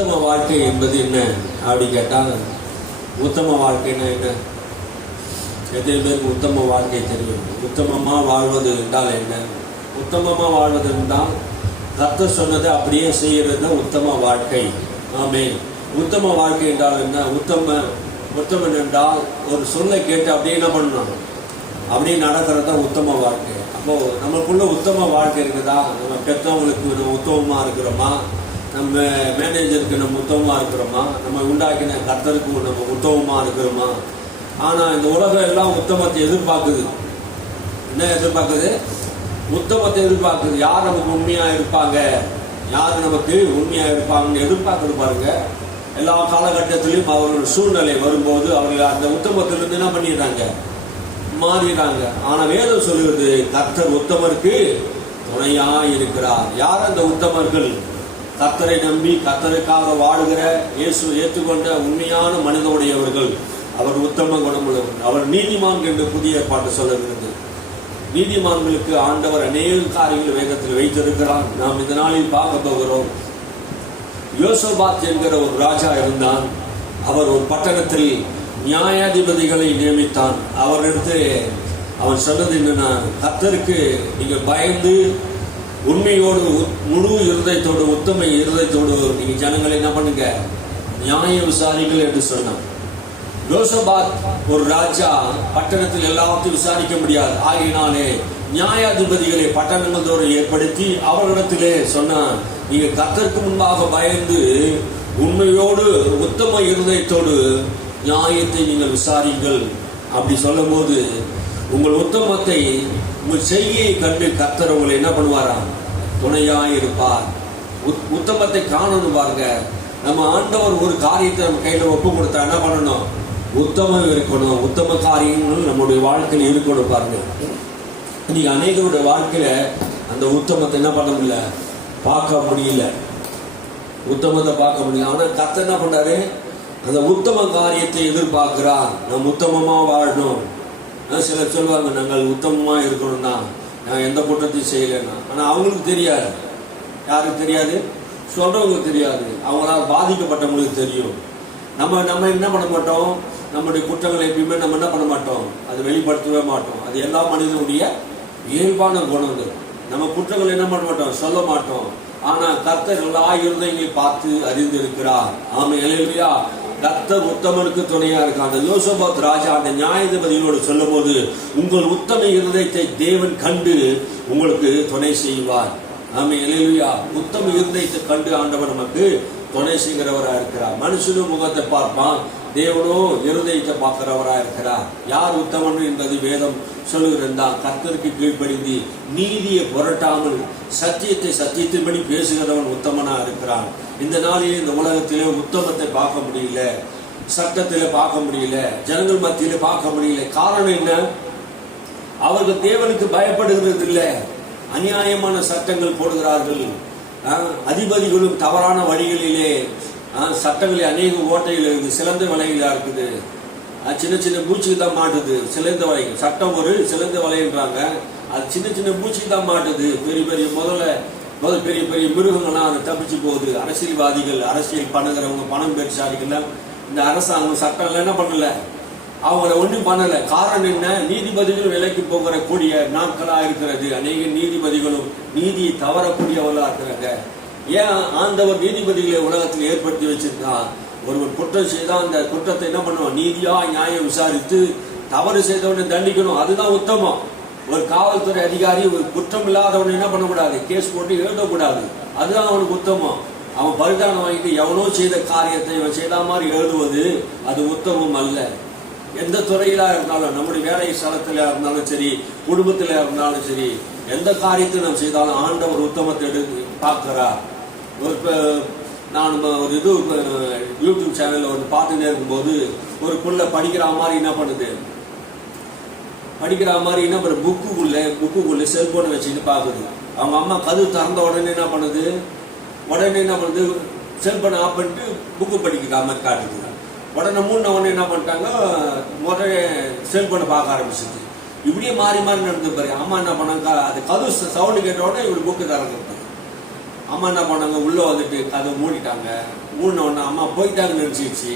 உத்தம வாழ்க்கை என்பது என்ன அப்படி கேட்டால், உத்தம வாழ்க்கைன்னா என்ன? எத்தனை பேருக்கு உத்தம வாழ்க்கை தெரியும்? உத்தமமாக வாழ்வது என்றால் என்ன? உத்தமமாக வாழ்வது என்றால் கர்த்தர் சொன்னதை அப்படியே செய்கிறது தான் உத்தம வாழ்க்கை. ஆமே. உத்தம வாழ்க்கை என்றால் என்ன? உத்தமன் என்றால் ஒரு சொல்லை கேட்டு அப்படியே என்ன பண்ணணும், அப்படியே நடக்கிறது தான் உத்தம வாழ்க்கை. அப்போது நம்மளுக்குள்ள உத்தம வாழ்க்கை இருக்குதா? நம்ம பெற்றவங்களுக்கு நம்ம உத்தமமாக இருக்கிறோமா? நம்ம மேனேஜருக்கு நம்ம உத்தமமாக இருக்கிறோமா? நம்ம உண்டாக்கின கர்த்தருக்கு நம்ம உத்தமமாக இருக்கிறோமா? ஆனால் இந்த உலகம் எல்லாம் உத்தமத்தை எதிர்பார்க்குது. என்ன எதிர்பார்க்குது? உத்தமத்தை எதிர்பார்க்குது. யார் நமக்கு உண்மையாக இருப்பாங்க, யார் நமக்கு உண்மையாக இருப்பாங்கன்னு எதிர்பார்க்குது பாருங்க. எல்லா காலகட்டத்திலையும் அவர்கள் சூழ்நிலை வரும்போது அவர்கள் அந்த உத்தமத்திலிருந்து என்ன பண்ணிடுறாங்க, மாறிடுறாங்க. ஆனால் வேதம் சொல்லுவது கர்த்தர் உத்தமருக்கு துணையாக இருக்கிறார். யார் அந்த உத்தமர்கள்? கர்த்தரை நம்பி கர்த்தருக்காக வாழுகிற, இயேசு ஏற்றுக்கொண்ட உண்மையான மனிதனுடையவர்கள். அவர் உத்தம குணமுள்ளவர், அவர் நீதிமான் என்று புதிய பாட்டு சொல்லுகிறது. நீதிமான்களுக்கு ஆண்டவர் அநேக காரியங்கள் வேதத்தில் வைத்திருக்கிறார். நாம் இந்த நாளில் பார்க்க போகிறோம். யோசபாத் என்கிற ஒரு ராஜா இருந்தான். அவர் ஒரு பட்டணத்தில் நியாயாதிபதிகளை நியமித்தான். அவரிடத்து அவன் சொன்னது என்னன்னா, கர்த்தருக்கு நீங்கள் பயந்து உண்மையோடு முழு இருதயத்தோடு உத்தம இருதயத்தோடு நீங்க ஜனங்களை என்ன பண்ணுங்க, நியாய விசாரிகள் என்று சொன்னான். யோசபாத் ஒரு ராஜா பட்டணத்தில் எல்லாத்தையும் விசாரிக்க முடியாது. ஆகினாலே நியாயாதிபதிகளை பட்டணங்கள் தோறும் ஏற்படுத்தி அவர்களிடத்திலே சொன்னான், நீங்க கர்த்தருக்கு முன்பாக பயந்து உண்மையோடு உத்தம இருதயத்தோடு நியாயத்தை நீங்கள் விசாரிங்கள். அப்படி சொல்லும் போது உங்கள் உத்தமத்தை, உங்கள் செய்கையை கண்டு கர்த்தர் உங்களை என்ன பண்ணுவாராம், துணையாய் இருப்பார். உத்தமத்தை காணணும் பாருங்க. நம்ம ஆண்டவர் ஒரு காரியத்தை நம்ம கையில ஒப்பு கொடுத்தா என்ன பண்ணணும், உத்தமம் இருக்கணும். உத்தம காரியங்கள் நம்முடைய வாழ்க்கையில் இருக்கணும் பாருங்க. இன்னைக்கு அநேகருடைய வாழ்க்கையில அந்த உத்தமத்தை என்ன பண்ண முடியல, பார்க்க முடியல. உத்தமத்தை பார்க்க முடியல. ஆனா கர்த்தர் என்ன பண்றாரு, அந்த உத்தம காரியத்தை எதிர்பார்க்கிறார். நம்ம உத்தமமா வாழணும். சிலர் சொல்லுவாங்க, நாங்கள் உத்தமமா இருக்கணும்னா நான் எந்த குற்றத்தையும் செய்யலைன்னா. ஆனா அவங்களுக்கு தெரியாது. யாருக்கு தெரியாது? சொல்றவங்களுக்கு தெரியாது. அவங்களால் பாதிக்கப்பட்டவங்களுக்கு தெரியும். நம்ம என்ன பண்ண மாட்டோம், நம்முடைய குற்றங்களை எப்பயுமே நம்ம என்ன பண்ண மாட்டோம், அதை வெளிப்படுத்தவே மாட்டோம். அது எல்லா மனிதனுடைய இயல்பான குணங்கள். நம்ம குற்றங்களை என்ன பண்ண மாட்டோம், சொல்ல மாட்டோம். ஆனா கர்த்தர் எல்லா இருதயங்களையும் பார்த்து அறிந்திருக்கிறார். ஆமா, அல்லேலூயா. கர்த்தர் உத்தமனுக்கு துணையா இருக்கான். அந்த யோசபாத் ராஜா அந்த நியாயாதிபதிகளோடு சொல்லும் போது, உங்கள் உத்தம இருதயத்தை தேவன் கண்டு உங்களுக்கு துணை செய்வார். ஆமா, அல்லேலூயா. உத்தம இருதயத்தை கண்டு ஆண்டவர் நமக்கு துணை செய்கிறவரா இருக்கிறார். மனுஷனும் முகத்தை பார்ப்பான், தேவனோ இருதயத்தை பார்க்கிறவரா இருக்கிறார். யார் உத்தமன் என்பது வேதம் சொல்லுகிறான். கர்த்தருக்கு கீழ்ப்படிந்து நீதியை புரட்டாமல் சத்தியத்தை சத்தியத்தின்படி பேசுகிறவன் உத்தமனா இருக்கிறான். இந்த நாளில் இந்த உலகத்திலே உத்தமத்தை பார்க்க முடியல, சட்டத்திலே பார்க்க முடியல, ஜனங்கள் மத்தியிலே பார்க்க முடியல. காரணம் என்ன? அவர்கள் தேவனுக்கு பயப்படுகிறது இல்லை, அநியாயமான சட்டங்கள் போடுகிறார்கள். அதிபதிகளும் தவறான வழிகளிலே சட்டங்களை அநேக ஓட்டையில் இருக்குது, சிலந்த வலையில இருக்குது. சின்ன சின்ன பூச்சிக்கு தான் மாட்டுது சிலந்த வலை. சட்டம் ஒரு சிலந்த வலைன்றாங்க, அது சின்ன சின்ன பூச்சிக்கு தான் மாட்டுது. பெரிய பெரிய முதல் பெரிய பெரிய மிருகங்கள்லாம் அதை தப்பிச்சு போகுது. அரசியல்வாதிகள், அரசியல் பண்ணுகிறவங்க, பணம் பெருசாரிகள், இந்த அரசாங்கம் சட்டம் என்ன பண்ணல, அவங்கள ஒன்றும் பண்ணல. காரணம் என்ன? நீதிபதிகள் விலைக்கு போகிற கூடிய நாட்களா இருக்கிறது. அநேக நீதிபதிகளும் நீதியை தவறக்கூடியவர்களா இருக்கிறாங்க. ஏன் ஆண்டவர் நீதிபதிகளை உலகத்தில் ஏற்படுத்தி வச்சிருக்கான்? ஒருவர் குற்றம் செய்தால் அந்த குற்றத்தை என்ன பண்ணுவோம், நீதியா நியாயம் விசாரித்து தவறு செய்தவனை தண்டிக்கணும். அதுதான் உத்தமம். ஒரு காவல்துறை அதிகாரி ஒரு குற்றம் இல்லாதவனை என்ன பண்ணக்கூடாது, கேஸ் போட்டு எழுதக்கூடாது. அதுதான் அவனுக்கு உத்தமம். அவன் பரிதானம் வாங்கிட்டு எவனோ செய்த காரியத்தை அவன் செய்த மாதிரி எழுதுவது அது உத்தமம் அல்ல. எந்த துறையிலா இருந்தாலும், நம்முடைய வேலை ஸ்தலத்தில இருந்தாலும் சரி, குடும்பத்தில இருந்தாலும் சரி, எந்த காரியத்தை நாம் செய்தாலும் ஆண்டவர் உத்தமத்தை எடுத்து பார்க்கிறார். நான் ஒரு யூடியூப் சேனல்ல ஒரு பார்த்துட்டே இருக்கும்போது ஒரு புள்ள படிக்கிற மாதிரி என்ன பண்ணுது, புக்குக்குள்ள செல்போனை வச்சுட்டு பாக்குது. அவங்க அம்மா கதவு திறந்த உடனே என்ன பண்ணுது, செல்போனை ஆஃப் பண்ணிட்டு புக்கு படிக்கிற மாதிரி காட்டுது. உடனே உடனே என்ன பண்ணிட்டாங்க, முதல்ல செல்போனை பார்க்க ஆரம்பிச்சுது. இப்படியே மாறி மாறி நடந்து பாரு. அம்மா என்ன பண்ணாங்க, அது கதவு சவுண்டு கேட்ட உடனே இவரு புக்கு திறந்துருப்பாங்க. அம்மா என்ன பண்ணாங்க, உள்ளே வந்துட்டு கதை மூடிட்டாங்க. மூடின உடனே அம்மா போயிட்டாங்கன்னு நினச்சிச்சு.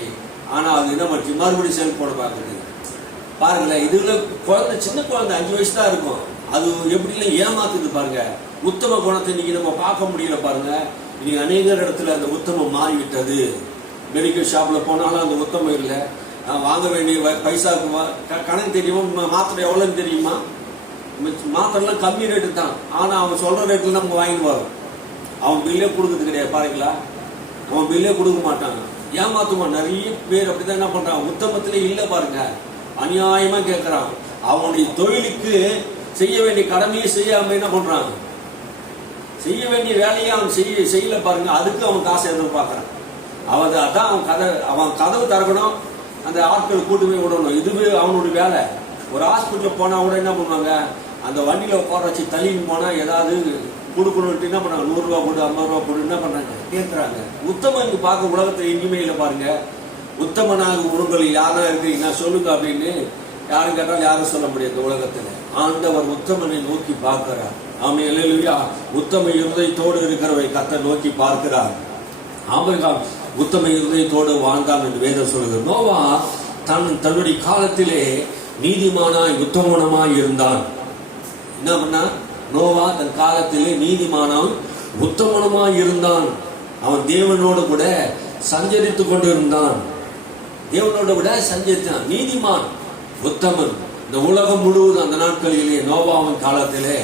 ஆனால் அது என்ன பண்ணுச்சு, மறுபடியும் செல்போனை பார்க்குது. பாருங்களேன், இதுல குழந்தை, சின்ன குழந்தை 5 வயசு தான் இருக்கும். அது எப்படிலாம் ஏமாத்துது பாருங்க. உத்தம குணத்தை இன்னைக்கு நம்ம பார்க்க முடியல பாருங்க. இன்னைக்கு அநேகர் இடத்துல அந்த உத்தமம் மாறிவிட்டது. மெடிக்கல் ஷாப்ல போனாலும் அந்த உத்தமம் இல்லை. வாங்க வேண்டிய பைசாவுக்கு கணக்கு தெரியுமா, மாத்திரை எவ்வளோன்னு தெரியுமா? மாத்திரைலாம் கம்மி ரேட்டு தான். ஆனால் அவன் சொல்ற ரேட்டில் நம்ம வாங்கிட்டு வரோம். அவன் பில்லே கொடுக்கறது கிடையாது. பாருங்களா, அவன் பில்லே கொடுக்க மாட்டான், ஏமாத்துவான். நிறைய பேர் அப்படிதான் என்ன பண்றான், உத்தமத்திலே இல்லை பாருங்க. அநியாயமா கேட்கிறான். அவனுடைய தொழிலுக்கு செய்ய வேண்டிய கடமையை செய்யாம என்ன பண்றான், செய்ய வேண்டிய வேலையை அவன் செய்யல பாருங்க. அதுக்கு அவன் காசை எதிர்பார்க்கறான். அதான் அவன் கதவு திறக்கணும், அந்த ஆட்கள் கூட்டு போய் விடணும். இதுவே அவனுடைய வேலை. ஒரு ஹாஸ்பிட்டல் போனா கூட என்ன பண்ணுவாங்க, அந்த வண்டியில உட்கார வச்சு தள்ளின்னு போனா ஏதாவது கொடுக்கணும்ட்டு என்ன பண்ணாங்க, 100 ரூபா கொடு, 50 ரூபா கொடு, என்ன பண்றாங்க, கேட்கறாங்க. உத்தமம் இங்க பார்க்க உலகத்தை எங்கேயுமே இல்லை பாருங்க. உத்தமனாக உங்கள் யாரா இருக்கீங்கன்னா சொல்லுங்க அப்படின்னு யாரும் கேட்டாலும் யாரும் சொல்ல முடியாது உலகத்துல. ஆண்டவர் உத்தமனை நோக்கி பார்க்கிறார். ஆமே, அல்லேலூயா. உத்தம இருதயத்தோடு இருக்கிறவை கர்த்தர் நோக்கி பார்க்கிறார். ஆபிரகாம் உத்தம இருதயத்தோடு வாழ்ந்தான் என்று வேதம் சொல்லுகிறது. நோவா தன்னுடைய காலத்திலே நீதிமானாய் உத்தமனமாய் இருந்தான். என்ன பண்ணா, நோவா தன் காலத்திலே நீதிமானாய் உத்தமனமாய் இருந்தான். அவன் தேவனோடு கூட சஞ்சரித்துக் கொண்டிருந்தான். தேவனோட விட சஞ்சரித்தான். நீதிமான், உத்தமன். இந்த உலகம் முழுவதும் அந்த நாட்களிலே நோவாவின் காலத்திலே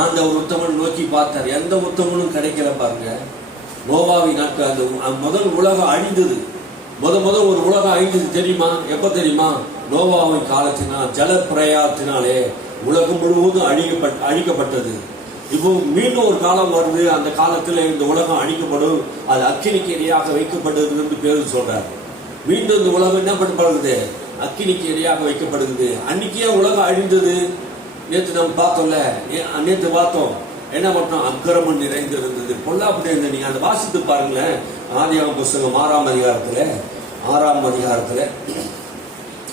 ஆண்டவர் உத்தமன் நோக்கி பார்த்தார். எந்த உத்தமனும் கிடைக்கல பாருங்க. நோவாவின் நாட்கள் அந்த முதல் உலகம் அழிந்தது. முதல் ஒரு உலகம் அழிந்தது தெரியுமா? எப்ப தெரியுமா? நோவாவின் காலத்தினால், ஜல பிரயாத்தினாலே உலகம் முழுவதும் அழிக்கப்பட்டது. இப்போ மீண்டும் ஒரு காலம் வருது. அந்த காலத்தில் இந்த உலகம் அழிக்கப்படும், அது அக்கினிக்கு இரையாக வைக்கப்படுது என்று பேர் சொல்றாரு. மீண்டும் இந்த உலகம் என்ன பண்ணப்படுது, அக்கினிக்கு இரையாக வைக்கப்படுகிறது. அன்னைக்கே உலகம் அழிந்தது. நேற்று நம்ம பார்த்தோம்ல, நேற்று பார்த்தோம் என்ன பண்ணோம், அக்கிரமம் நிறைந்து இருந்தது, பொல்லாப்படி இருந்தது. நீங்க அந்த வாசித்து பாருங்களேன். ஆதியாகம புஸ்தகம் 6ஆம் அதிகாரத்துல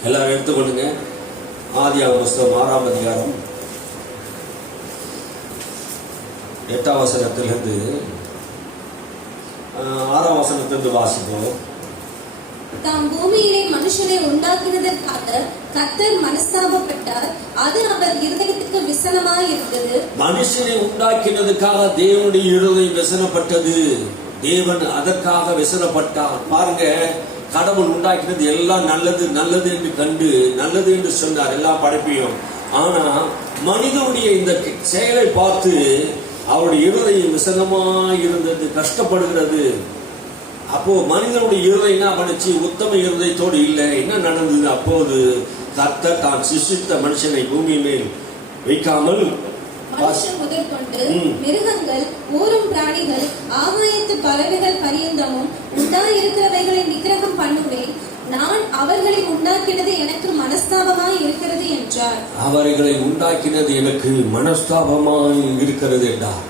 எல்லாரும் எடுத்துக்கொள்ளுங்க. ஆதியாகம புஸ்தகம் 6ஆம் அதிகாரம் 8ஆம் வசனத்திலிருந்து 6ஆம் வசனத்திலிருந்து வாசிப்போம். தாம் பூமியிலே மனுஷனை உண்டாக்கினதற்காக கர்த்தர் மனஸ்தாபப்பட்டார். அது அவர் இருதயத்துக்கு விசனமாய் இருந்தது. மனுஷனை உண்டாக்கினதுக்காக தேவனுடைய இருதயம் விசனப்பட்டது. தேவன் அதற்காக விசனப்பட்டார். பாருங்க, கடவுள் உண்டாக்கினது எல்லாம் நல்லது நல்லது என்று கண்டு நல்லது என்று சொன்னார், எல்லா படைப்பையும். ஆனா மனிதனுடைய இந்த செயலை பார்த்து அவருடைய இருதயம் விசனமாய் இருந்தது, கஷ்டப்படுகிறது. அப்போ மனிதனுடைய இருதயம் என்ன பண்ணுச்சு, உத்தம இருதயத்தோடு இல்லை. என்ன நடந்தது? அப்போது கர்த்தர் தான் சிருஷ்டித்த மனுஷனை பூமி மேல் வைக்காமல் மனுஷன் முதற்கொண்டு மிருகங்கள், ஊரும் பிராணிகள், ஆகாயத்து பறவைகள் பரியந்தமும் உண்டாயிருக்கிறவைகளை நிக்கிரகம் பண்ணுவேன். நான் அவர்களை உண்டாக்கினது எனக்கு மனஸ்தாபமாய் இருக்கிறது என்றார். அவர்களை உண்டாக்கினது எனக்கு மனஸ்தாபமாய் இருக்கிறது என்றார்.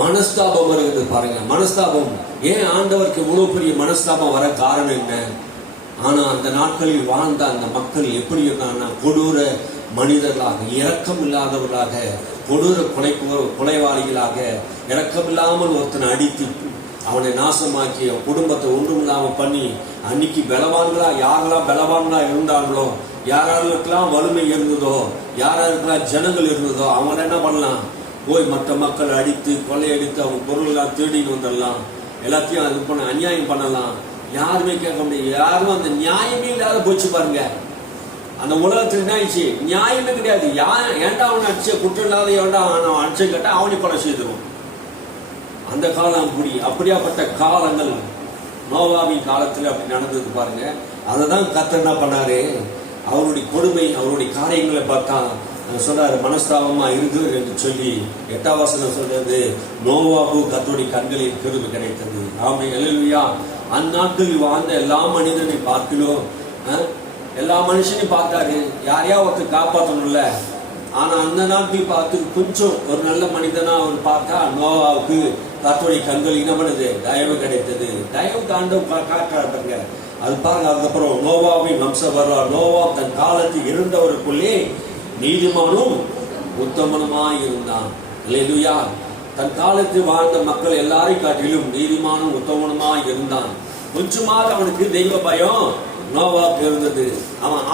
மனஸ்தாபம் வருகிறது பாருங்க. மனஸ்தாபம் ஏன் ஆண்டவருக்கு இவ்வளவு பெரிய மனஸ்தாபம் வர காரணம் என்ன? ஆனா அந்த நாட்களில் வாழ்ந்த அந்த மக்கள் எப்படி இருந்தாங்கன்னா, கொடூர மனிதர்களாக, இரக்கம் இல்லாதவர்களாக, கொடூர கொலைவாளிகளாக, இரக்கம் இல்லாமல் ஒருத்தனை அடித்து அவனை நாசமாக்கி குடும்பத்தை ஒன்றுமில்லாம பண்ணி, அன்னைக்கு பலவான்களா யாரெல்லாம் பலவான்களா இருந்தாங்களோ, யாராருக்கெல்லாம் வலிமை இருந்ததோ, யாராருக்கெல்லாம் ஜனங்கள் இருந்ததோ, அவங்க என்ன பண்ணலாம், போய் மற்ற மக்கள் அடித்து கொள்ளையடித்து அவங்க பொருள்லாம் தேடின்னு வந்துடலாம், எல்லாத்தையும் அது பண்ண அநியாயம் பண்ணலாம். யாருமே கேட்க முடியாது. யாரும் அந்த நியாயமே இல்லாத போச்சு பாருங்க. அந்த உலகத்தில் என்ன ஆயிடுச்சு, நியாயமே கிடையாது. ஏன்டா அவனை அடிச்ச, குற்றம் இல்லாத ஏன்டா அவன் அடிச்ச கேட்டா அவனை கொலை செய்திருவோம். அந்த காலம் அப்படியாப்பட்ட காலங்கள் நோவாவின் காலத்தில் அப்படி நடந்தது பாருங்க. அததான் கர்த்தர் என்ன பண்ணாரு, அவருடைய கொடுமை, அவருடைய காரியங்களை பார்த்தா சொன்னாரு, மனஸ்தாபமா இருக்கு என்று சொல்லி 8ஆம் வசனம் சொல்றது, நோவாவு கர்த்தருடைய கண்களில் கிருபை கிடைத்தது. ஆமென், அல்லேலூயா. அந்நாட்களில் வாழ்ந்த எல்லா மனிதனை பார்க்கணும், எல்லா மனுஷனையும் பார்த்தாரு, யாரையா ஒருத்தர் காப்பாற்றணும்ல. ஆனா அந்த நாட்கள் பார்த்து கொஞ்சம் ஒரு நல்ல மனிதனா அவர் பார்த்தா நோவாவுக்கு கர்த்தருடைய கண்கள் என்ன பண்ணுது, தயவு கிடைத்தது. தயவு தாண்டவ காட்டுறாங்க. அது பாருங்க. அதுக்கப்புறம் நோவாவின் வம்சம் வர்றார். நோவா தன் காலத்தில் இருந்தவருக்குள்ளே நீதிமானும் உத்தமனுமாய் இருந்தான். அல்லேலூயா. தன் காலத்தில் வாழ்ந்த மக்கள் எல்லாரையும் காட்டிலும் நீதிமானும் உத்தமனுமா இருந்தான். கொஞ்சமாவது அவனுக்கு தெய்வ பயம் நோவாவுக்கு இருந்தது. அவன்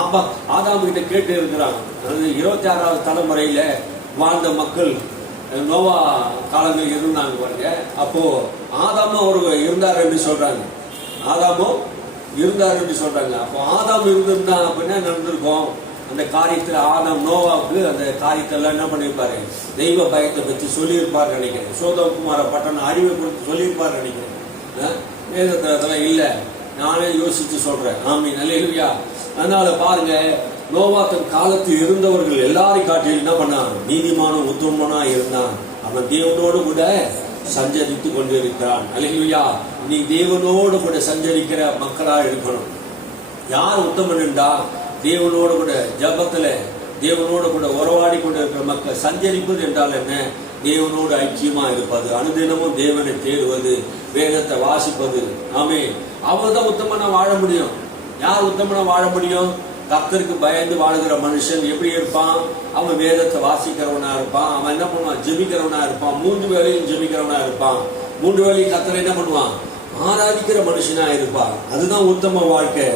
ஆதாம் கிட்ட கேட்டு இருக்கிறான். 26வது தலைமுறையில வாழ்ந்த மக்கள் நோவா காலங்கள் இருந்தாங்க பாருங்க. அப்போ ஆதாமும் அவர் இருந்தார் என்று சொல்றாங்க. ஆதாமும் இருந்தார் என்று சொல்றாங்க. அப்போ ஆதாம் இருந்திருந்தா அப்படின்னா நடந்திருக்கும். அந்த காரியத்தில் ஆதாம் நோவாவுக்கு அந்த காரியத்தெல்லாம் என்ன பண்ணியிருப்பாரு, தெய்வ பயத்தை பற்றி சொல்லியிருப்பார் நினைக்கிறேன். சோதகுமார பட்டணம் அறிவை குறித்து சொல்லியிருப்பார் நினைக்கிறேன். வேதத்துல இல்ல, நானே யோசிச்சு சொல்றேன். ஆமீன், அல்லேலூயா. அதனால பாருங்க, நோவா தன் காலத்தில் இருந்தவர்கள் எல்லாரையும் காட்டில் என்ன பண்ணான், நீதிமானும் உத்தமனா இருந்தான். அவன் தேவனோடு கூட சஞ்சரித்து கொண்டிருக்கிறான். அல்லேலூயா. நீ தேவனோடு கூட சஞ்சரிக்கிற மக்களா இருக்கணும். யார் உத்தமன் என்றா, தேவனோடு கூட ஜபத்துல தேவனோடு கூட உறவாடி கொண்டு இருக்கிற மக்கள். சஞ்சரிப்பது என்றால் என்ன, தேவனோடு ஐக்கியமா இருப்பது, அனுதினமும் தேவனை தேடுவது, வேதத்தை வாசிப்பது. ஆமே, அவர்தான் உத்தமனா வாழ முடியும். யார் உத்தமனா வாழ முடியும்? கர்த்தருக்கு பயந்து வாழுகிற மனுஷன் எப்படி இருப்பான்? அவன் வேதத்தை வாசிக்கிறவனா இருப்பான். அவன் என்ன பண்ணுவான்? ஜெபிக்கிறவனா இருப்பான். 3 வேளையும் ஜெபிக்கிறவனா இருப்பான். 3 வேளையும் கர்த்தரை என்ன பண்ணுவான்? ஆராதிக்கிற மனுஷனா இருப்பான். அதுதான் உத்தம வாழ்க்கை.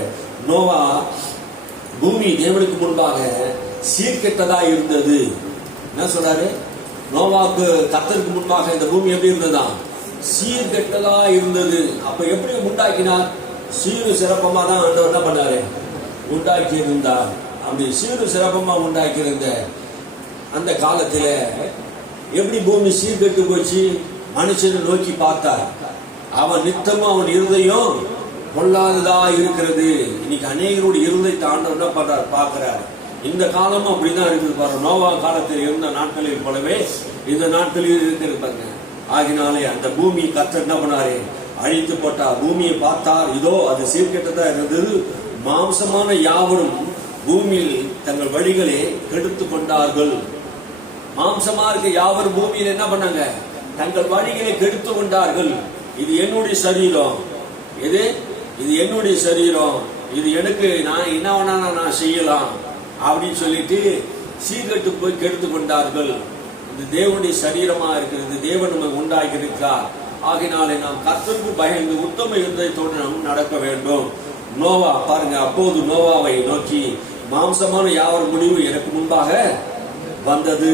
நோவா பூமி தேவனுக்கு முன்பாக சீர்கெட்டதா இருந்தது. என்ன சொல்றாரு? நோவாவுக்கு கர்த்தருக்கு முன்பாக இந்த பூமி எப்படி இருந்ததா? சீர்கெட்டதா இருந்தது. அப்ப எப்படி உண்டாக்கினார்? சீரு சிறப்பமா தான் ஆண்டவர் என்ன பண்ணாரு? உண்டாக்கி இருந்தார். அப்படி சீரு சிறப்பமா உண்டாக்கி இருந்த அந்த காலத்துல எப்படி பூமி சீர்கெட்டு போச்சு? மனுஷனை நோக்கி பார்த்தார். அவன் நித்தமும் அவன் இருதயம் பொல்லாததா இருக்கிறது. இன்னைக்கு அநேகருடைய இருதயத்தை ஆண்டவர் என்ன பண்றார்? பார்க்கிறார். இந்த காலமும் அப்படிதான் இருக்குது பாருங்க. நோவா காலத்தில் இருந்த நாட்களில் போலவே இந்த நாட்களில் இருக்கிறது பாருங்க. ஆகினாலே அந்த பூமி கர்த்தர் என்ன பண்ணாரு? அழித்து போட்டார். பூமியை பார்த்தார், இதோ அது சீர்கெட்டதா இருந்தது. மாம்சமான யாவரும் பூமியில் தங்கள் வழிகளை கெடுத்து கொண்டார்கள். மாம்சமா இருக்க யாவரும் பூமியில் என்ன பண்ணாங்க? தங்கள் வழிகளை கெடுத்து கொண்டார்கள். இது என்னுடைய சரீரம், இது என்னுடைய சரீரம், இது எனக்கு, நான் என்ன வேணா நான் செய்யலாம் அப்படின்னு சொல்லிட்டு சீர்கெட்டு போய் கெடுத்து கொண்டார்கள். இது தேவனுடைய சரீரமா இருக்கிறது. தேவன் நம்ம உண்டாக்கி இருக்கிறார். ஆகினாலே நாம் கர்த்தருக்கு பயந்து உத்தம இருதயத்தோடு நாம் நடக்க வேண்டும். நோவா பாருங்க, அப்போது நோவாவை நோக்கி மாம்சமான யாவர் முடிவு எனக்கு முன்பாக வந்தது.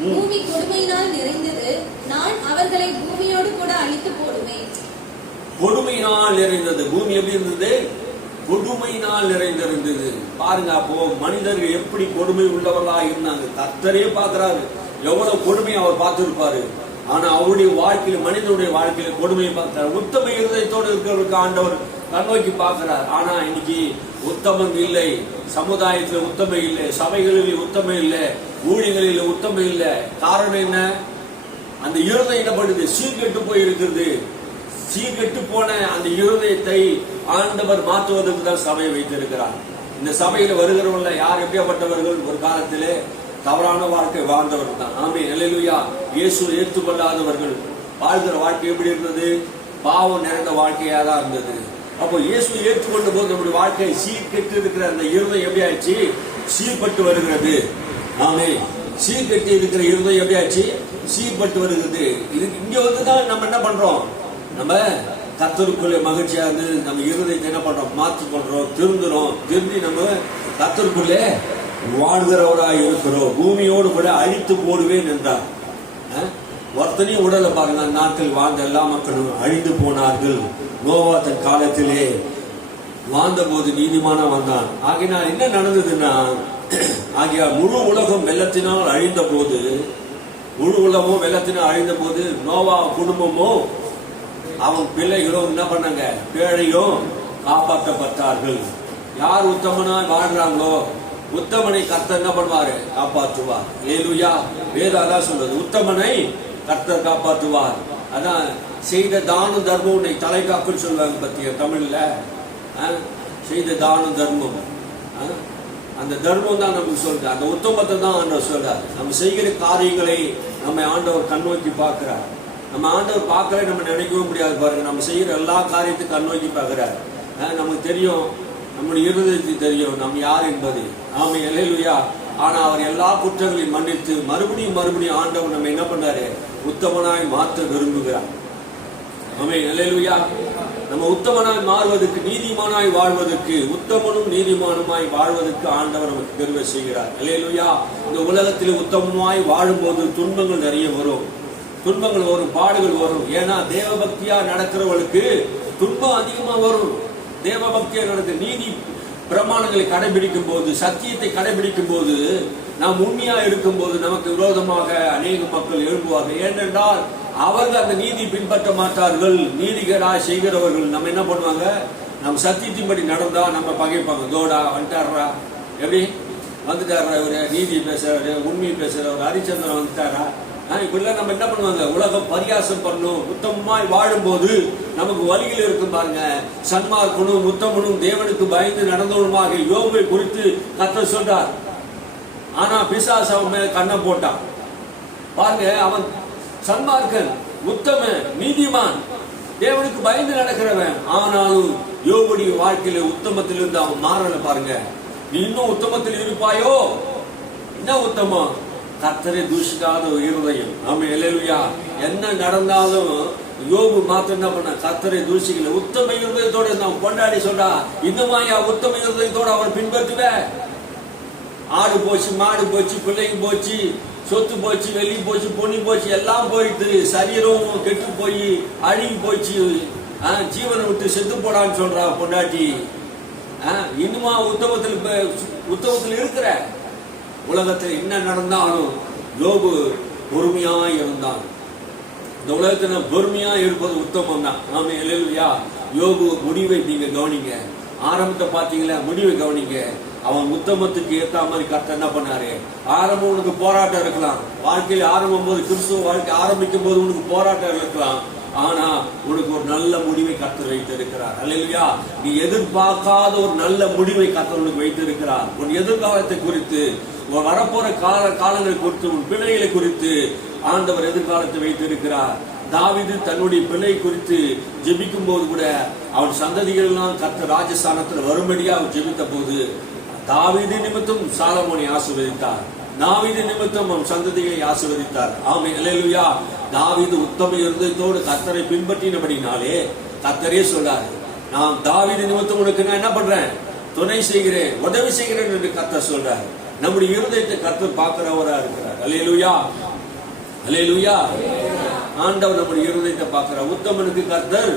பூமி கொடுமையினால் நிறைந்தது. நான் அவர்களை பூமியோடு கூட அழித்து போடுவேன். கொடுமையினால் நிறைந்தது. பூமி எப்படி இருந்தது? கொடுமையினால் நிறைந்திருந்தது. பாருங்க, அப்போ மனிதர்கள் எப்படி கொடுமை உள்ளவர்களா இருந்தாங்க. கர்த்தரே பார்க்கிறாரு. எவ்வளவு கொடுமையை அவர் பார்த்திருப்பாரு. ஆனா அவருடைய வாழ்க்கையில, மனிதனுடைய வாழ்க்கையில கொடுமையை பார்க்கிறார். உத்தம இருதயத்தோடு இருக்கிறவருக்கு ஆண்டவர் கண்ணோக்கி பார்க்கிறார். ஆனா இன்னைக்கு உத்தமம் இல்லை. சமுதாயத்துல உத்தமம் இல்லை. சபைகளில் உத்தமம் இல்லை. ஊழியர்களில் உத்தமம் இல்லை. காரணம் என்ன? அந்த இருதயம் என்ன பண்ணுது? சீர்கெட்டு போயிருக்கிறது. சீர்கெட்டு போன அந்த இருதயத்தை ஆண்டவர் மாற்றுவதற்கு தான் சபையை வைத்திருக்கிறார். இந்த சபையில வருகிறவர்கள் யார் எப்படியாப்பட்டவர்கள்? ஒரு காலத்திலே தவறான வாழ்க்கை வாழ்ந்தவர்கள் தான். ஆமே, அல்லேலூயா. இயேசு ஏற்றுக்கொள்ளாதவர்கள் வாழ்கிற வாழ்க்கை எப்படி இருந்தது? பாவம் நிறைந்த வாழ்க்கையா தான் இருந்தது. அப்போ இயேசு ஏற்றுக்கொண்ட போது நம்முடைய வாழ்க்கை சீர்கெட்டு இருக்கிற அந்த இருதயம் எப்படி ஆச்சு? சீர்பட்டு வருகிறது. ஆமே, சீர்கெட்டு இருக்கிற இருதயம் எப்படி ஆச்சு? சீர்பட்டு வருகிறது. இதுக்கு இங்க வந்துதான் நம்ம என்ன பண்றோம்? நம்ம கர்த்தருக்குள்ள மகிழ்ச்சியா இருந்து நம்ம இருதயத்தை என்ன பண்றோம்? மாற்றிக் கொள்றோம், திருந்துறோம். திருந்தி நம்ம கர்த்தருக்குள்ளே வாழ்கிறவராய் இருக்கிறோம். பூமியோடு கூட அழித்து போடுவேன் என்றார். ஒருத்தனையும் உடலை பாருங்க, நாட்கள் வாழ்ந்த எல்லா மக்களும் அழிந்து போனார்கள். நோவா தன் காலத்திலே வாழ்ந்த போது நீதிமானா வந்தான். ஆகினால் என்ன நடந்ததுன்னா, முழு உலகம் வெள்ளத்தினால் அழிந்த போது, முழு உலகம் வெள்ளத்தினால் அழிந்த போது நோவா குடும்பமும் அவன் பிள்ளைகளும் என்ன பண்ணாங்க? பேழையும் காப்பாற்றப்பட்டார்கள். யார் உத்தமனா வாழ்றாங்களோ உத்தமனை கர்த்தர் என்ன பண்ணுவாரு? காப்பாற்றுவார். அல்லேலூயா. வேதம் சொல்றது, உத்தமனை கர்த்தர் காப்பாற்றுவார். அதான் செய்த தானம் தர்மம் உன்னை தலை காப்புன்னு சொல்லுவாங்க பத்திய தமிழ்ல. செய்த தானம் தர்மம், அந்த தர்மம் தான் நமக்கு சொல்றது. அந்த உத்தமத்தை தான் ஆண்டவர் சொல்றாரு. நம்ம செய்கிற காரியங்களை நம்ம ஆண்டவர் கண்ணோக்கி பார்க்கிறார். நம்ம ஆண்டவர் பார்க்கல நம்ம நினைக்கவும் முடியாது பாருங்க. நம்ம செய்யற எல்லா காரியத்தையும் கண்ணோக்கி பார்க்கிறார். நமக்கு தெரியும், நம்முடைய இருதயத்துக்கு தெரியும் நம்ம யார் என்பது. ஆமே, அல்லேலூயா. ஆனா அவர் எல்லா குற்றங்களையும் மன்னித்து மறுபடியும் ஆண்டவர் நம்ம என்ன பண்றாரு, உத்தமனாய் மாற்ற விரும்புகிறார். ஆமென், அல்லேலூயா. நம்ம உத்தமனாய் மாறுவதற்கு, நீதிமானாய் வாழ்வதற்கு, உத்தமனும் நீதிமானுமாய் வாழ்வதற்கு ஆண்டவர் நமக்கு கிருபை செய்கிறார். அல்லேலூயா. இந்த உலகத்தில் உத்தமமாய் வாழும்போது துன்பங்கள் நிறைய வரும், துன்பங்கள் வரும், பாடுகள் வரும். ஏன்னா தேவ பக்தியா நடக்கிறவர்களுக்கு துன்பம் அதிகமா வரும். தேவ பக்தியா நடக்க நீதி பிரமாணங்களை கடைபிடிக்கும் போது, சத்தியத்தை கடைபிடிக்கும் போது, நாம் உண்மையா இருக்கும் போது நமக்கு விரோதமாக அநேக மக்கள் எழுப்புவார்கள். ஏனென்றால் அவர்கள் அந்த நீதி பின்பற்ற மாட்டார்கள். நீதிகளாய் செய்கிறவர்கள் நம்ம என்ன பண்ணுவாங்க, நம்ம சத்தியத்தின்படி நடந்தா நம்ம பகைப்பாங்க. தோடா வந்துட்டாரா, எப்படி வந்துட்டாரா, இவரு நீதி பேசுறாரு, உண்மை பேசுறவர், ஹரிச்சந்திரன் வந்துட்டாரா, இப்படிலாம் நம்ம என்ன பண்ணுவாங்க, உலகம் பரியாசம் பண்ணும். உத்தமமாய் வாழும் போது நமக்கு வழியில் இருக்கும் பாருங்க. சன்மார்க்கனும் உத்தமனும் தேவனுக்கு பயந்து நடந்தவனுமாக யோபை குறித்து கர்த்தர் சொல்றார். ஆனா பிசாசு அவன் மேல கண்ணை போட்டான் பாருங்க. அவன் சன்மார்க்கன், உத்தமன், நீதிமான், தேவனுக்கு பயந்து நடக்கிறவன். ஆனாலும் யோபுடைய வாழ்க்கையில உத்தமத்திலிருந்து அவன் மாறல பாருங்க. நீ இன்னும் உத்தமத்தில் இருப்பாயோ? என்ன உத்தமம்? கர்த்தரை தூஷிக்காத ஒரு இருதயம். ஆமென், அல்லேலூயா. என்ன நடந்தாலும் யோபு மாத்திரம் என்ன பண்ண, கர்த்தரை தூஷிக்கல. உத்தம இருதயத்தோட நாம் கொண்டாடி சொல்றா, இன்னுமாயா உத்தம இருதயத்தோட அவர் பின்பற்றுவ? ஆடு போச்சு, மாடு போச்சு, பிள்ளைங்க போச்சு, சொத்து போச்சு, வெள்ளி போச்சு, பொண்ணி போச்சு, எல்லாம் போயிட்டு சரீரம் கெட்டு போய் அழுகி போச்சு, ஜீவனை விட்டு செத்து போடான்னு சொல்றா பொண்டாட்டி. இன்னுமா உத்தமத்தில் இருக்கிற? உலகத்தில் என்ன நடந்தாலும் யோபு பொறுமையா இருந்தான். இந்த உலகத்துல பொறுமையா இருப்பது உத்தமம் தான். ஆமென், அல்லேலூயா. யோபு முடிவை நீங்க கவனிங்க. ஆரம்பத்தை பாத்தீங்களா, முடிவை கவனிங்க. அவன் உத்தமத்துக்கு ஏற்ற மாதிரி கர்த்தர் என்ன பண்ணாரு. ஆரம்பம் உனக்கு போராட்டம் இருக்கலாம், வாழ்க்கையில் ஆரம்பம் போது, கிறிஸ்துவ வாழ்க்கை ஆரம்பிக்கும் போது உனக்கு போராட்டம் இருக்கலாம். ஆனா உனக்கு ஒரு நல்ல முடிவை கர்த்தர் வைத்திருக்கிறார். அல்லேலூயா. நீ எதிர்பார்க்காத ஒரு நல்ல முடிவை கர்த்தர் உனக்கு வைத்திருக்கிறார். உன் எதிர்காலத்தை குறித்து, உன் வரப்போற காலங்களை குறித்து, உன் பிள்ளைகளை குறித்து ஆண்டவர் எதிர்காலத்தை வைத்திருக்கிறார். தாவீது தன்னுடைய பிள்ளை குறித்து ஜெபிக்கும் போது கூட அவன் சந்ததிகள் எல்லாம் கர்த்தர் ராஜஸ்தானத்தில் வரும்படியா அவன் ஜெபித்த போது தாவீது நிமித்தம் சாலமோனை ஆசீர்வதித்தார். தாவீது நிமித்தம் அவன் சந்ததிகளை ஆசீர்வதித்தார். ஆமென், அல்லேலூயா. தாவீது உத்தம இருதயத்தோடு கர்த்தரை பின்பற்றினபடினாலே கர்த்தரே சொல்றாரு, நான் தாவீது நிமித்தம் உனக்கு நான் என்ன பண்றேன், துணை செய்கிறேன், உதவி செய்கிறேன் என்று கர்த்தர் சொல்றார். நம்முடைய இருதயத்தை கர்த்தர் பார்க்கிறவரா இருக்கிறார். அல்லேலூயா, அல்லேலூயா. ஆண்டவர் நம்முடைய இருதயத்தை பார்க்கிறார். உத்தமனுக்கு கர்த்தர்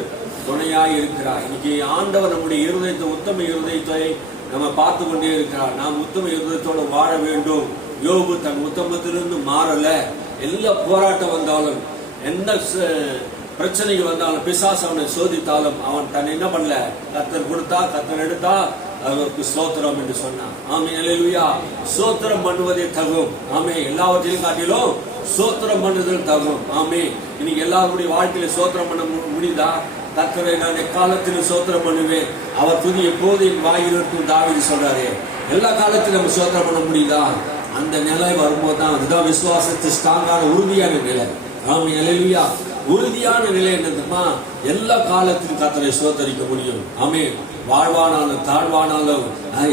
துணையாய் இருக்கிறார். இன்னைக்கு ஆண்டவர் நம்முடைய இருதயத்தை, உத்தம இருதயத்தை நம்ம பார்த்து கொண்டே இருக்கிறார். நாம் உத்தம இருதயத்தோடு வாழ வேண்டும். யோபு தன் உத்தமத்திலிருந்து மாறல. எல்லா போராட்டம் வந்தாலும், என்ன பிரச்சனைகள் வந்தாலும், பிசாசு அவனை சோதித்தாலும் அவன் தன்னை என்ன பண்ணல, கர்த்தர் கொடுத்தா, கர்த்தர் எடுத்தா, அவருக்கு ஸ்தோத்திரம் என்று சொன்னான். ஆமென், அல்லேலூயா. ஸ்தோத்திரம் பண்ணுவதே தகும். ஆமென், எல்லாவற்றையும் காட்டிலும் ஸ்தோத்திரம் பண்ணுதல் தகும். ஆமென். இன்னைக்கு எல்லாருடைய வாழ்க்கையில ஸ்தோத்திரம் பண்ண முடியுதா? கர்த்தரை நான் எக்காலத்திலும் ஸ்தோத்திரம் பண்ணுவேன், அவர் துதி எப்போது என் வாயில் இருக்கும் தாவீது சொல்றாரு. எல்லா காலத்திலும் நம்ம ஸ்தோத்திரம் பண்ண முடியுதா? அந்த நிலை வரும்போது தான், அதுதான் விசுவாசத்து ஸ்ட்ராங்கான உறுதியான நிலை. ஆமென், அல்லேலூயா. உறுதியான நிலை என்னதுமா, எல்லா காலத்திலும் கர்த்தரை ஸ்தோத்தரிக்க முடியும். ஆமென். வாழ்வானாலும் தாழ்வானாலும்,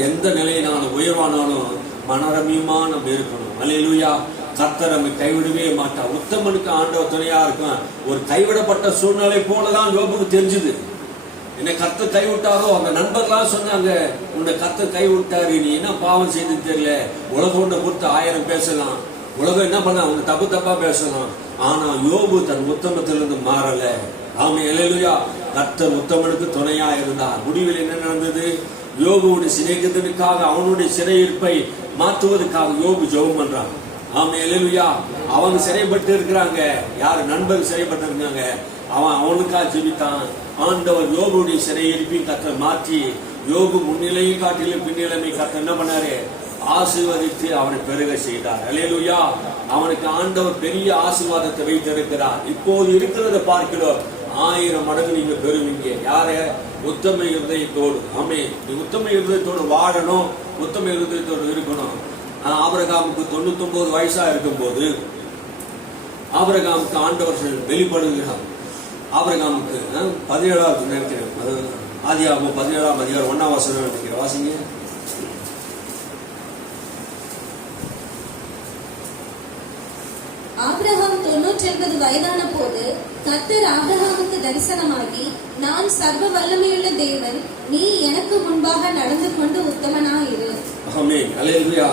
எந்த நிலையினாலும் உயர்வானாலும் மனரமியமா நம்ம இருக்கணும். அல்லேலூயா. கர்த்தர் நம்மை கைவிடவே மாட்டார். உத்தமனுக்கு ஆண்டவர் துணையா இருக்கும். ஒரு கைவிடப்பட்ட சூழ்நிலை போலதான் யோபுக்கு தெரிஞ்சுது. என்னை கர்த்தர் கைவிட்டாரோ, அந்த நண்பர்களாம் சொன்னாங்க, உன்னை கர்த்தர் கைவிட்டாரு, நீ என்ன பாவம் செய்து தெரியல, உலகம் உன்னை பொறுத்து 1000 பேசலாம், உலகம் என்ன பண்ண உன்னை தப்பா பேசலாம். ஆனா யோபு தன் உத்தமத்திலிருந்து மாறல. ஆமென், அல்லேலூயா. கர்த்தர் உத்தமனுக்கு துணையா இருந்தார். முடிவில் என்ன நடந்தது? யோபுடைய சிநேகிதனுக்காக, அவனுடைய சிறையிருப்பை மாற்றுவதற்காக யோபு ஜெபம் பண்றான். ஆமென், அல்லேலூயா. அவங்க சிறைப்பட்டு இருக்கிறாங்க. யாரு? நண்பர்கள் சிறைப்பட்டு இருக்காங்க. அவனுக்காக ஜெபித்தான். ஆண்டவர் யோபுடைய சிறையிருப்பை கர்த்தர் மாற்றி, யோபு முன்னிலையை காட்டிலும் பின்னிலைமை கர்த்தர் என்ன பண்ணாரு? ஆசீர்வதித்து அவனை பெருக செய்தார். அல்லேலூயா. அவனுக்கு ஆண்டவர் பெரிய ஆசீர்வாதத்தை வைத்திருக்கிறார். இப்போது இருக்கிறத பார்க்கிறோம், 1000 மடங்கு நீங்க பெறுவீங்க. யார? உத்தம இருதயத்தோடு. ஆமென். நீ உத்தம இருதயத்தோடு வாழணும், உத்தம இருதயத்தோடு இருக்கணும். ஆபிரகாமுக்கு 99 வயசா இருக்கும் போது ஆபிரகாமுக்கு ஆண்டவர் வெளிப்படுகிறார். ஆபிரகாமுக்கு 17வது நினைக்கிறேன், ஆதியாகமம் 17ஆம் அதிகாரம் 1ஆம் வசனம் நினைக்கிறேன், வாசிங்க. 99 வயதான போது கர்த்தர் ஆபிரகாமுக்கு தரிசனமாகி, நான் சர்வ வல்லமையுள்ள தேவன், நீ எனக்கு முன்பாக நடந்து கொண்டு உத்தமனாயிரு. ஆமென். அல்லேலூயா.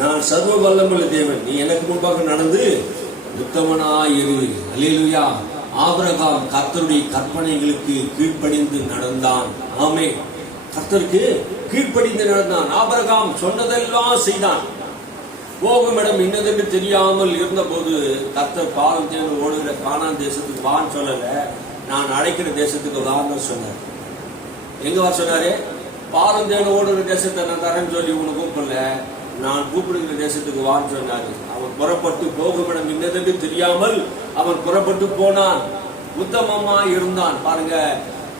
நான் சர்வ வல்லமையுள்ள தேவன், நீ எனக்கு முன்பாக நடந்து உத்தமனாயிரு. அல்லேலூயா. ஆபிரகாம் கர்த்தருடைய கற்பனைகளுக்கு கீழ்ப்படிந்து நடந்தான். ஆமென். கர்த்தருக்கு கீழ்ப்படிந்து நடந்தான். ஆபிரகாம் சொன்னதெல்லாம் செய்தான். போகும் இடம் இன்னதென்று தெரியாமல் இருந்த போது கர்த்தர் பாலும் தேவன் ஓடுகிற கானான் தேசத்துக்கு வான்னு சொல்லல, நான் அழைக்கிற தேசத்துக்கு வான்னு சொன்னார். எங்க வர சொன்னாரு? பாலும் தேவன் ஓடுகிற தேசத்தை நான் தரேன்னு சொல்லி உனக்கு கூப்பிடல, நான் கூப்பிடுகிற தேசத்துக்கு வான்னு சொன்னாரு. அவன் புறப்பட்டு போகும் இடம் இன்னதென்று தெரியாமல் அவன் புறப்பட்டு போனான். உத்தமமா இருந்தான். பாருங்க,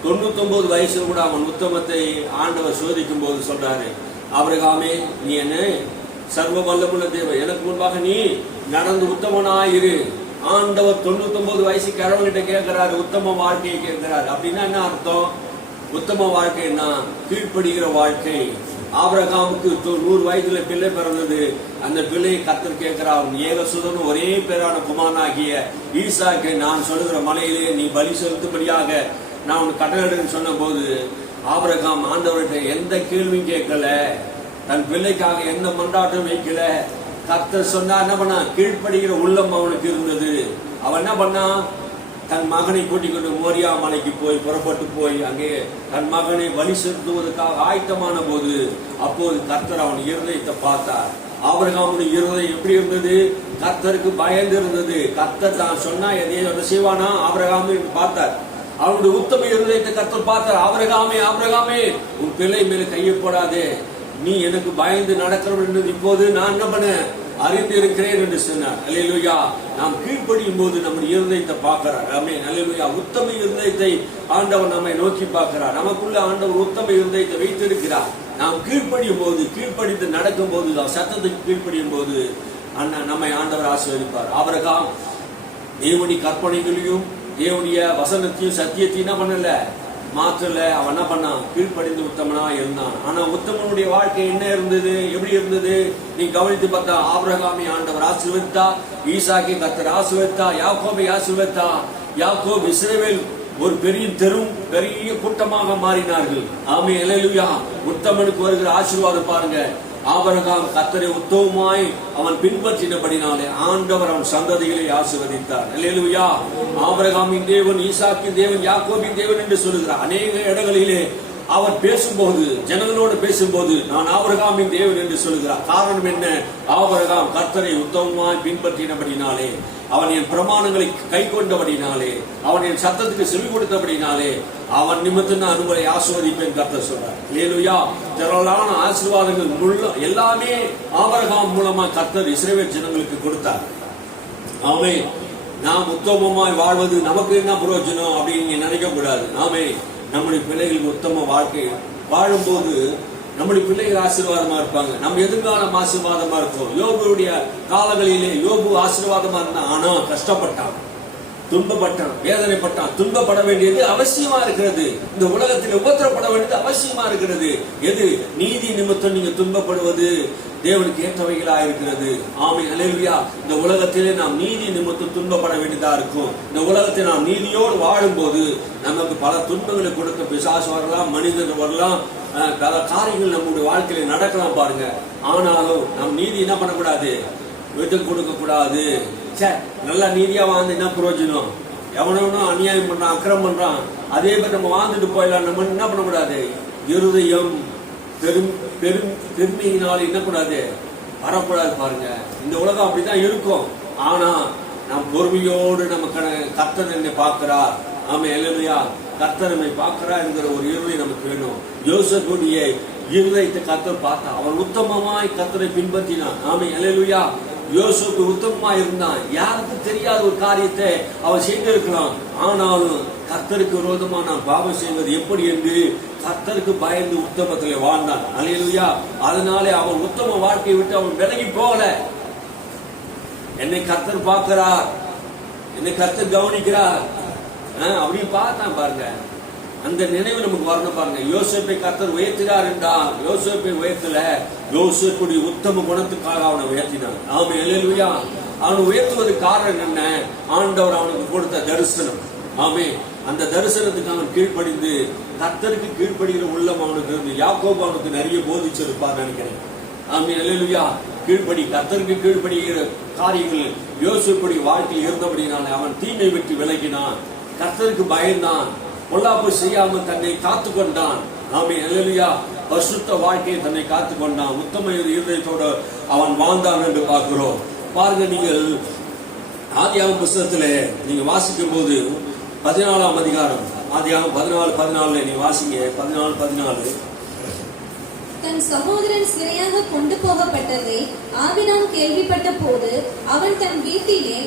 99 வயசுல கூட அவன் உத்தமத்தை ஆண்டவர் சோதிக்கும் போது சொல்றாரு, ஆபிரகாமே, நீ என்ன சர்வ வல்லமுள்ள தேவன், எனக்கு முன்பாக நீ நடந்து உத்தமனாயிரு. ஆண்டவர் 99 வயசு கிழவங்கிட்ட கேட்கிறாரு, உத்தம வாழ்க்கையை கேட்கிறாரு. அப்படின்னா என்ன அர்த்தம்? உத்தம வாழ்க்கைன்னா கீழ்ப்படுகிற வாழ்க்கை. ஆபிரகாமுக்கு 100 வயதுல பிள்ளை பிறந்தது. அந்த பிள்ளையை கர்த்தர் கேட்கிறார், அவன் ஏகசுதன் ஒரே பேரான குமாரனாகிய ஈசாக்கை நான் சொல்லுகிற மலையிலே நீ பலி செலுத்தும்படியாக நான் உனக்கு கட்டளையிடுன்னு சொன்ன போது ஆபிரகாம் ஆண்டவர்கிட்ட எந்த கேள்வியும் கேட்கல, தன் பிள்ளைக்காக எந்த மன்றாட்டம் வைக்கல. கர்த்தர் சொன்னா என்ன பண்ணா? கீழ்ப்படுகிற உள்ளம் அவனுக்கு இருந்தது. அவன் என்ன பண்ணா? தன் மகனை கூட்டிக் கொண்டு மோரியா மலைக்கு போய் புறப்பட்டு போய் அங்கே தன் மகனை பலி செலுத்துவதற்காக ஆயத்தமான போது அப்போது கர்த்தர் அவன் இருதயத்தை பார்த்தார். ஆபிரகாமுடைய இருதயம் எப்படி இருந்தது? கர்த்தருக்கு பயந்து இருந்தது. கர்த்தர் தான் சொன்னா எதையும் செய்வானா ஆபிரகாம் பார்த்தார். அவனுடைய உத்தம இருதயத்தை கர்த்தர் பார்த்தார். ஆபிரகாமே, ஆபிரகாமே, உன் பிள்ளை மேல கையை போடாதே, நீ எனக்கு பயந்து நடக்கிறவன் என்று இப்போது நான் என்ன பண்ண அறிந்து இருக்கிறேன் என்று சொன்னார். அல்லேலூயா. நாம் கீழ்ப்படியும் போது நம்முடைய இருதயத்தை பார்க்கிறார். ஆமென். அல்லேலூயா. உத்தம இருதயத்தை ஆண்டவர் நம்மை நோக்கி பார்க்கிறார். நமக்குள்ள ஆண்டவர் உத்தம இருதயத்தை வைத்திருக்கிறார். நாம் கீழ்ப்படியும் போது, கீழ்ப்படிந்து நடக்கும் போது, சத்தத்துக்கு கீழ்ப்படியும் போது நம்மை ஆண்டவர் ஆசீர்வதிப்பார். ஆபிரகாம் தேவனுடைய கற்பனைகளையும் தேவனுடைய வசனத்தையும் சத்தியத்தையும் என்ன பண்ணல, மாற்றல. அவன் என்ன பண்ணான்? கீழ்ப்படிந்து உத்தமனா இருந்தான். ஆனா உத்தமனுடைய வாழ்க்கை என்ன இருந்தது? எப்படி இருந்தது? நீ கவனித்து பார்த்தா ஆபிரகாமை ஆண்டவர் ஆசீர்வதித்தா, ஈசாக்கை கர்த்தர் ஆசீர்வதித்தா, யாக்கோபை ஆசீர்வதித்தா. யாக்கோப் இஸ்ரவேல் ஒரு பெரிய கூட்டமாக மாறினார்கள். ஆமென். அல்லேலூயா. உத்தமனுக்கு வருகிற ஆசீர்வாதம் பாருங்க. ஆபிரகாம் கர்த்தரை உத்தமமாய் அவன் பின்பற்றினபடினாலே ஆண்டவர் அவன் சந்ததிகளை ஆசீர்வதித்தார். அல்லேலூயா. ஆபிரகாமின் தேவன், ஈசாக்கின் தேவன், யாக்கோபின் தேவன் என்று சொல்லுகிறார். அநேக இடங்களிலே அவர் பேசும்போது, ஜனங்களோடு பேசும்போது நான் ஆபிரகாமின் தேவன் என்று சொல்லுகிறார். காரணம் என்ன? ஆபிரகாம் கர்த்தரை உத்தமமாய் பின்பற்றினபடினாலே, அவன் என் பிரமாணங்களை கை கொண்டபடினாலே, அவன் என் சத்தத்துக்கு செவி கொடுத்தபடினாலே அவன் நிமித்தம் நான் உங்களை ஆசீர்வதிப்பேன் கர்த்தர் சொல்றார். அல்லேலூயா. திரளான ஆசீர்வாதங்கள் எல்லாமே ஆபிரகாம் மூலமா கர்த்தர் இஸ்ரவேல் ஜனங்களுக்கு கொடுத்தார். ஆமென். நாம் உத்தமமாய் வாழ்வது நமக்கு என்ன பிரயோஜனம் அப்படின்னு நீங்க நினைக்க கூடாது. ஆமென். நம்முடைய பிள்ளைகள் உத்தம வாழ்க்கை வாழும்போது நம்முடைய பிள்ளைகள் ஆசீர்வாதமா இருப்பாங்க. நம்ம எதிர்காலம் ஆசீர்வாதமா இருக்கும். யோபுடைய காலங்களிலே யோபு ஆசீர்வாதமா இருந்தான். ஆனா கஷ்டப்பட்டான், துன்பப்பட்டான், வேதனைப்பட்டான். துன்பப்பட வேண்டியது அவசியமா இருக்கிறது. இந்த உலகத்தில் உபத்திரப்பட வேண்டியது அவசியமா இருக்கிறது. எது? நீதி நிமித்தம் நீங்க துன்பப்படுவது தேவனுக்கு ஏற்றவைகளா இருக்கிறது. ஆமென். அல்லேலூயா. இந்த உலகத்திலே நாம் நீதி நிமித்தம் துன்பப்பட வேண்டியதா இருக்கும். இந்த உலகத்தை நாம் நீதியோடு வாழும் போது நமக்கு பல துன்பங்களை கொடுக்க பிசாசு வரலாம், மனிதர் வரலாம், பல காரியங்கள் நம்முடைய வாழ்க்கையில நடக்கலாம் பாருங்க. ஆனாலும் நம் நீதி என்ன பண்ணக்கூடாது? விட்டு கொடுக்க கூடாது. நல்லா நீதியா வாழ்ந்து என்ன பிரயோஜனம்? எவனவனும் அநியாயம் பண்றான், அக்கிரமம் பண்றான், அதே மாதிரி நம்ம வாழ்ந்துட்டு போயிடலாம். நம்ம என்ன பண்ணக்கூடாது? இருதயம் பெருமையினால் என்ன கூடாது? வரக்கூடாது. பாருங்க, இந்த உலகம் அப்படித்தான் இருக்கும். ஆனா நாம் பொறுமையோடு நம்ம கர்த்தர் என்னை பார்க்கிறார். ஆமென். அல்லேலூயா. கர்த்தர் நம்மை பார்க்கிறார் என்கிற ஒரு இருதயம் நமக்கு வேணும். யோசேப்புடைய இருதயத்தை கர்த்தர் பார்த்தா, அவன் உத்தமமாய் கர்த்தரை பின்பற்றினான். ஆமென். அல்லேலூயா. யோசேப்பு உத்தமமா இருந்தான். யாருக்கு தெரியாத ஒரு காரியத்தை அவன் செய்திருக்கலாம். ஆனாலும் கர்த்தருக்கு விரோதமா நான் பாவம் செய்வது எப்படி என்று கர்த்தருக்கு பயந்து உத்தமத்திலே வாழ்ந்தான். அல்லேலூயா. அதனாலே அவன் உத்தம வாழ்க்கையை விட்டு அவன் விலகி போகல. என்னை கர்த்தர் பார்க்கிறார், என்னை கர்த்தர் கவனிக்கிறார் அப்படி பார்த்தான் பாருங்க. அந்த நினைவு நமக்கு வரணும் பாருங்க. யோசேப்பை கர்த்தர் உயர்த்தினார் என்றால் யோசேப்பை உயர்த்தல, யோசேப்புடைய உத்தம குணத்துக்காக அவனை உயர்த்தினார். ஆமென். அல்லேலூயா. அவனை உயர்த்துவது காரணம் என்ன? ஆண்டவர் அவனுக்கு கொடுத்த தரிசனம். ஆமே, அந்த தரிசனத்துக்கு அவன் கீழ்ப்படிந்து கர்த்தருக்கு கீழ்ப்படுகிற உள்ளம் அவனுக்கு இருந்து யாக்கோபு அவனுக்கு நிறைய போதிச்சிருப்பார் நினைக்கிறேன். ஆமே, அல்லேலூயா. கீழ்ப்படி, கர்த்தருக்கு கீழ்ப்படுகிற காரியங்கள் யோசிப்படி வாழ்க்கையில் இருந்தபடினாலே அவன் தீமை விட்டு விலகினான், கர்த்தருக்கு பயந்தான், பொல்லாப்பு செய்யாமல் தன்னை காத்து கொண்டான். ஆமே, அல்லேலூயா. பரிசுத்த வாழ்க்கையை தன்னை காத்து கொண்டான், உத்தம இருதயத்தோடு அவன் வாழ்ந்தான் என்று பார்க்கிறோம். பாருங்க, நீங்கள் ஆதியாகமம் புத்தகத்திலே நீங்க வாசிக்கும் போது 14ஆம் அதிகாரம், ஆதியாகமம் 14:14 நீ வாசிங்க. 14:14. தன் சகோதரன் சிறையாக கொண்டு போகப்பட்டதை ஆபிராம் கேள்விப்பட்ட போது அவன் தன் வீட்டிலே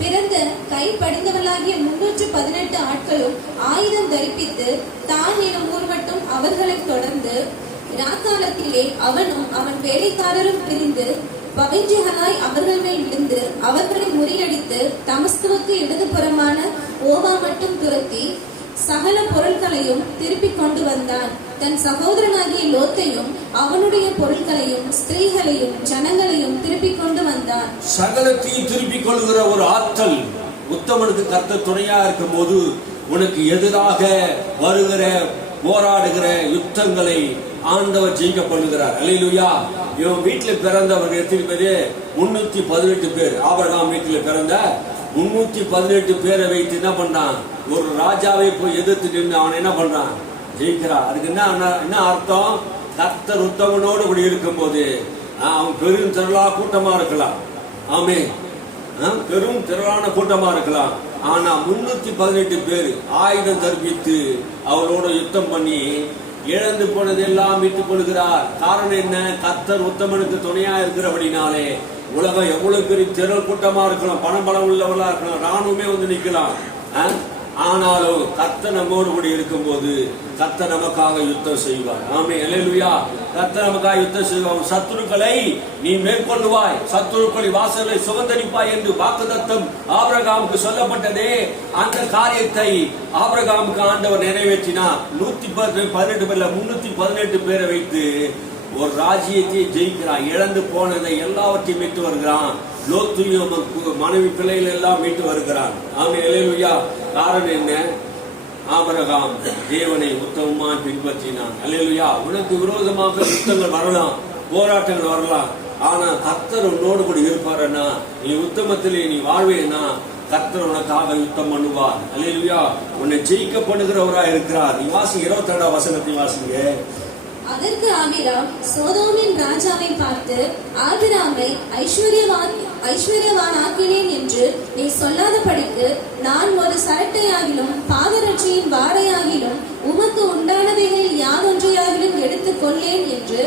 பிறந்த கை படிந்தவர்களாகிய 318 ஆட்களும் ஆயுதம் தரிப்பித்து தான் எனும் ஊர் மட்டும் அவர்களை தொடர்ந்து ராக்காலத்திலே அவனும் அவன் வேலைக்காரரும் பிரிந்து பகைஞ்சுகளாய் அவர்கள் மேல் விழுந்து அவர்களை முறியடித்து தமஸ்குவுக்கு இடதுபுறமான ஓவா மட்டும் துரத்தி சகல பொருட்களையும் திருப்பிக் கொண்டு வந்தான். தன் சகோதரனாகிய லோத்தையும் அவனுடைய பொருட்களையும் ஸ்திரீகளையும் ஜனங்களையும் திருப்பிக் கொண்டு வந்தான். சகலத்தையும் திருப்பிக் கொள்கிற ஒரு ஆற்றல் உத்தமனுக்கு கர்த்தர் துணையா இருக்கும் போது உனக்கு எதிராக வருகிற போராடுகிற யுத்தங்களை ஆண்டவர் ஜெயிக்க பண்ணுகிறார். அல்லேலூயா. இவன் வீட்டுல பிறந்தவர் எத்தனை பேரு? 318 பேர். ஆபிரகாம் வீட்டுல பிறந்த 318 பேரை வைத்து என்ன பண்றான்? ஒரு ராஜாவை போய் எதிர்த்து நின்று அவன் என்ன பண்றான்? ஜெயிக்கிறான். அதுக்கு என்ன அர்த்தம்? கர்த்தர் உத்தமனோடு கூட இருக்கும் போது அவன் பெரும் திரளா கூட்டமா இருக்கலாம். ஆமே, பெரும் திரளான கூட்டமா இருக்கலாம். ஆனா 318 பேர் ஆயுதம் தர்பித்து அவளோட யுத்தம் பண்ணி இழந்து போனதெல்லாம் மீட்டுக் கொள்கிறார். காரணம் என்ன? கர்த்தர் உத்தமனுக்கு துணையா இருக்கிறபடினாலே உலகம் எவ்வளவு பெரிய திரள் கூட்டமா இருக்கலாம், பணம் உள்ளவர்களா இருக்கலாம், ராணுவமே வந்து நிக்கலாம். ஆனாலும் கர்த்தர் நம்மோடு கூட இருக்கும் போது கர்த்தர் நமக்காக யுத்தம் செய்வார். ஆமே, அல்லேலூயா. கர்த்தர் நமக்காக யுத்தம் செய்வார். சத்துருக்களை நீ மேற்கொள்ளுவாய், சத்துருக்களை வாசலை சுகந்தரிப்பாய் என்று வாக்குத்தத்தம் ஆபிரகாமுக்கு சொல்லப்பட்டதே. அந்த காரியத்தை ஆபிரகாமுக்கு ஆண்டவர் நிறைவேற்றினார். 118 பேர்ல 318 பேரை வைத்து ஒரு ராஜ்யத்தை ஜெயிக்கிறான். இழந்து போனதை எல்லாவற்றையும் மீட்டு வருகிறான். லோத்தையும் மனைவி பிள்ளைகள் எல்லாம் மீட்டு வருகிறான். ஆமே, அல்லேலூயா. காரணம் என்ன? ஆபிரகாம் தேவனை உத்தமமா பின்பற்றினான். அல்லேலூயா. உனக்கு விரோதமாக யுத்தங்கள் வரலாம், போராட்டங்கள் வரலாம். ஆனா கர்த்தர் உன்னோடு கூட இருப்பாருன்னா, நீ உத்தமத்திலே நீ வாழ்வேனா, கர்த்தர் உனக்காக யுத்தம் பண்ணுவார். அல்லேலூயா. உன்னை ஜெயிக்க பண்ணுகிறவரா இருக்கிறார். நீ வாசிங்க 22ஆம் வசனத்தை வாசிங்க. அதற்கு ஆபிராம் சோதோமின் ராஜாவை பார்த்து, ஆபிராமை ஐஸ்வர்யவானாக்கினேன் என்று நீ சொல்லாதபடிக்கு நான் ஒரு சரட்டையாகிலும் பாதரட்சியின் வாரையாகிலும் உமக்கு உண்டானவைகளில் யாதொன்றையாகிலும் எடுத்துக் கொள்ளேன் என்று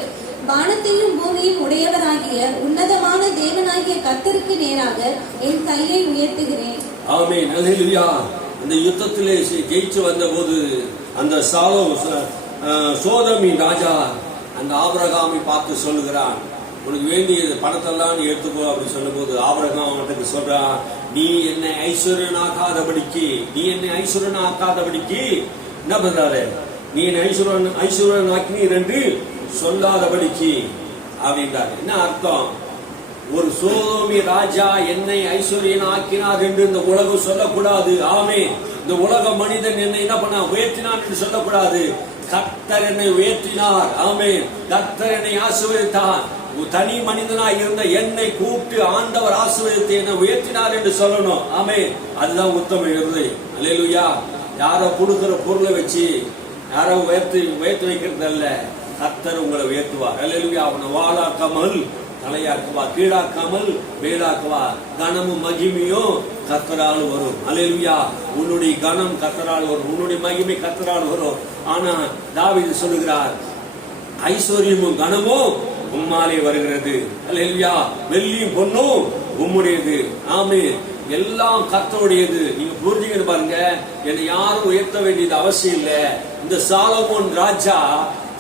வானத்தையும் பூமியும் உடையவராகிய உன்னதமான தேவனாகிய கர்த்தருக்கு நேராக என் கையை உயர்த்துகிறேன். ஆமென், அல்லேலூயா. இந்த யுத்தத்திலே ஜெயிச்சு வந்த போது அந்த சோதோமின் ராஜா அந்த ஆபிரகாமை பார்த்து சொல்லுகிறான், உனக்கு வேண்டிய பணத்தெல்லாம் நீ எடுத்துக்கோ அப்படி சொல்லும் போது ஆபிரகாம் அவனுக்கு சொல்றான், நீ என்னை ஐஸ்வர்யனாக்காதபடிக்கு என்ன பண்றாரு? நீ ஐஸ்வர்யன் ஆக்கினீர் என்று சொல்லாதபடிக்கு அப்படின்றாரு. என்ன அர்த்தம்? ஒரு சோதோமி ராஜா என்னை ஐஸ்வர்யன் ஆக்கினார் என்று இந்த உலகம் சொல்லக்கூடாது. ஆமே, இந்த உலக மனிதன் என்னை என்ன பண்ண உயர்த்தினான் என்று சொல்லக்கூடாது. கர்த்தர் என்னை உயர்த்தினார். ஆமே, கர்த்தர் என்னை ஆசீர்வதித்தார். தனி மனிதனாய் இருந்த என்னை கூப்பிட்டு ஆண்டவர் ஆசீர்வதித்து என்னை உயர்த்தினார் என்று சொல்லணும். ஆமே, அதுதான் உத்தம இருதயம். அல்லேலூயா. யாரோ கொடுக்கிற பொருளை வச்சு யாரோ உயர்த்தி வைக்கிறது அல்ல, கர்த்தர் உங்களை உயர்த்துவார். அல்லேலூயா. அவனை வாழாக்காமல் தலையாக்குவார், கீழாக்காமல் மேலாக்குவார். கனமும் மகிமையும் கர்த்தரால் வரும். அல்லேலூயா. உன்னுடைய கனம் கர்த்தரால் வரும், உன்னுடைய மகிமை கர்த்தரால் வரும். ஆனா தாவீது சொல்லுகிறார், ஐஸ்வர்யமும் கனமும் உம்மாலே வருகிறது. அல்லேலூயா. வெள்ளியும் பொன்னும் உம்முடையது. ஆமே, எல்லாம் கர்த்தருடையது. நீங்க புரிஞ்சுக்கிட்டு பாருங்க. என்னை யாரும் உயர்த்த வேண்டியது அவசியம் இல்லை. இந்த சாலமோன் ராஜா,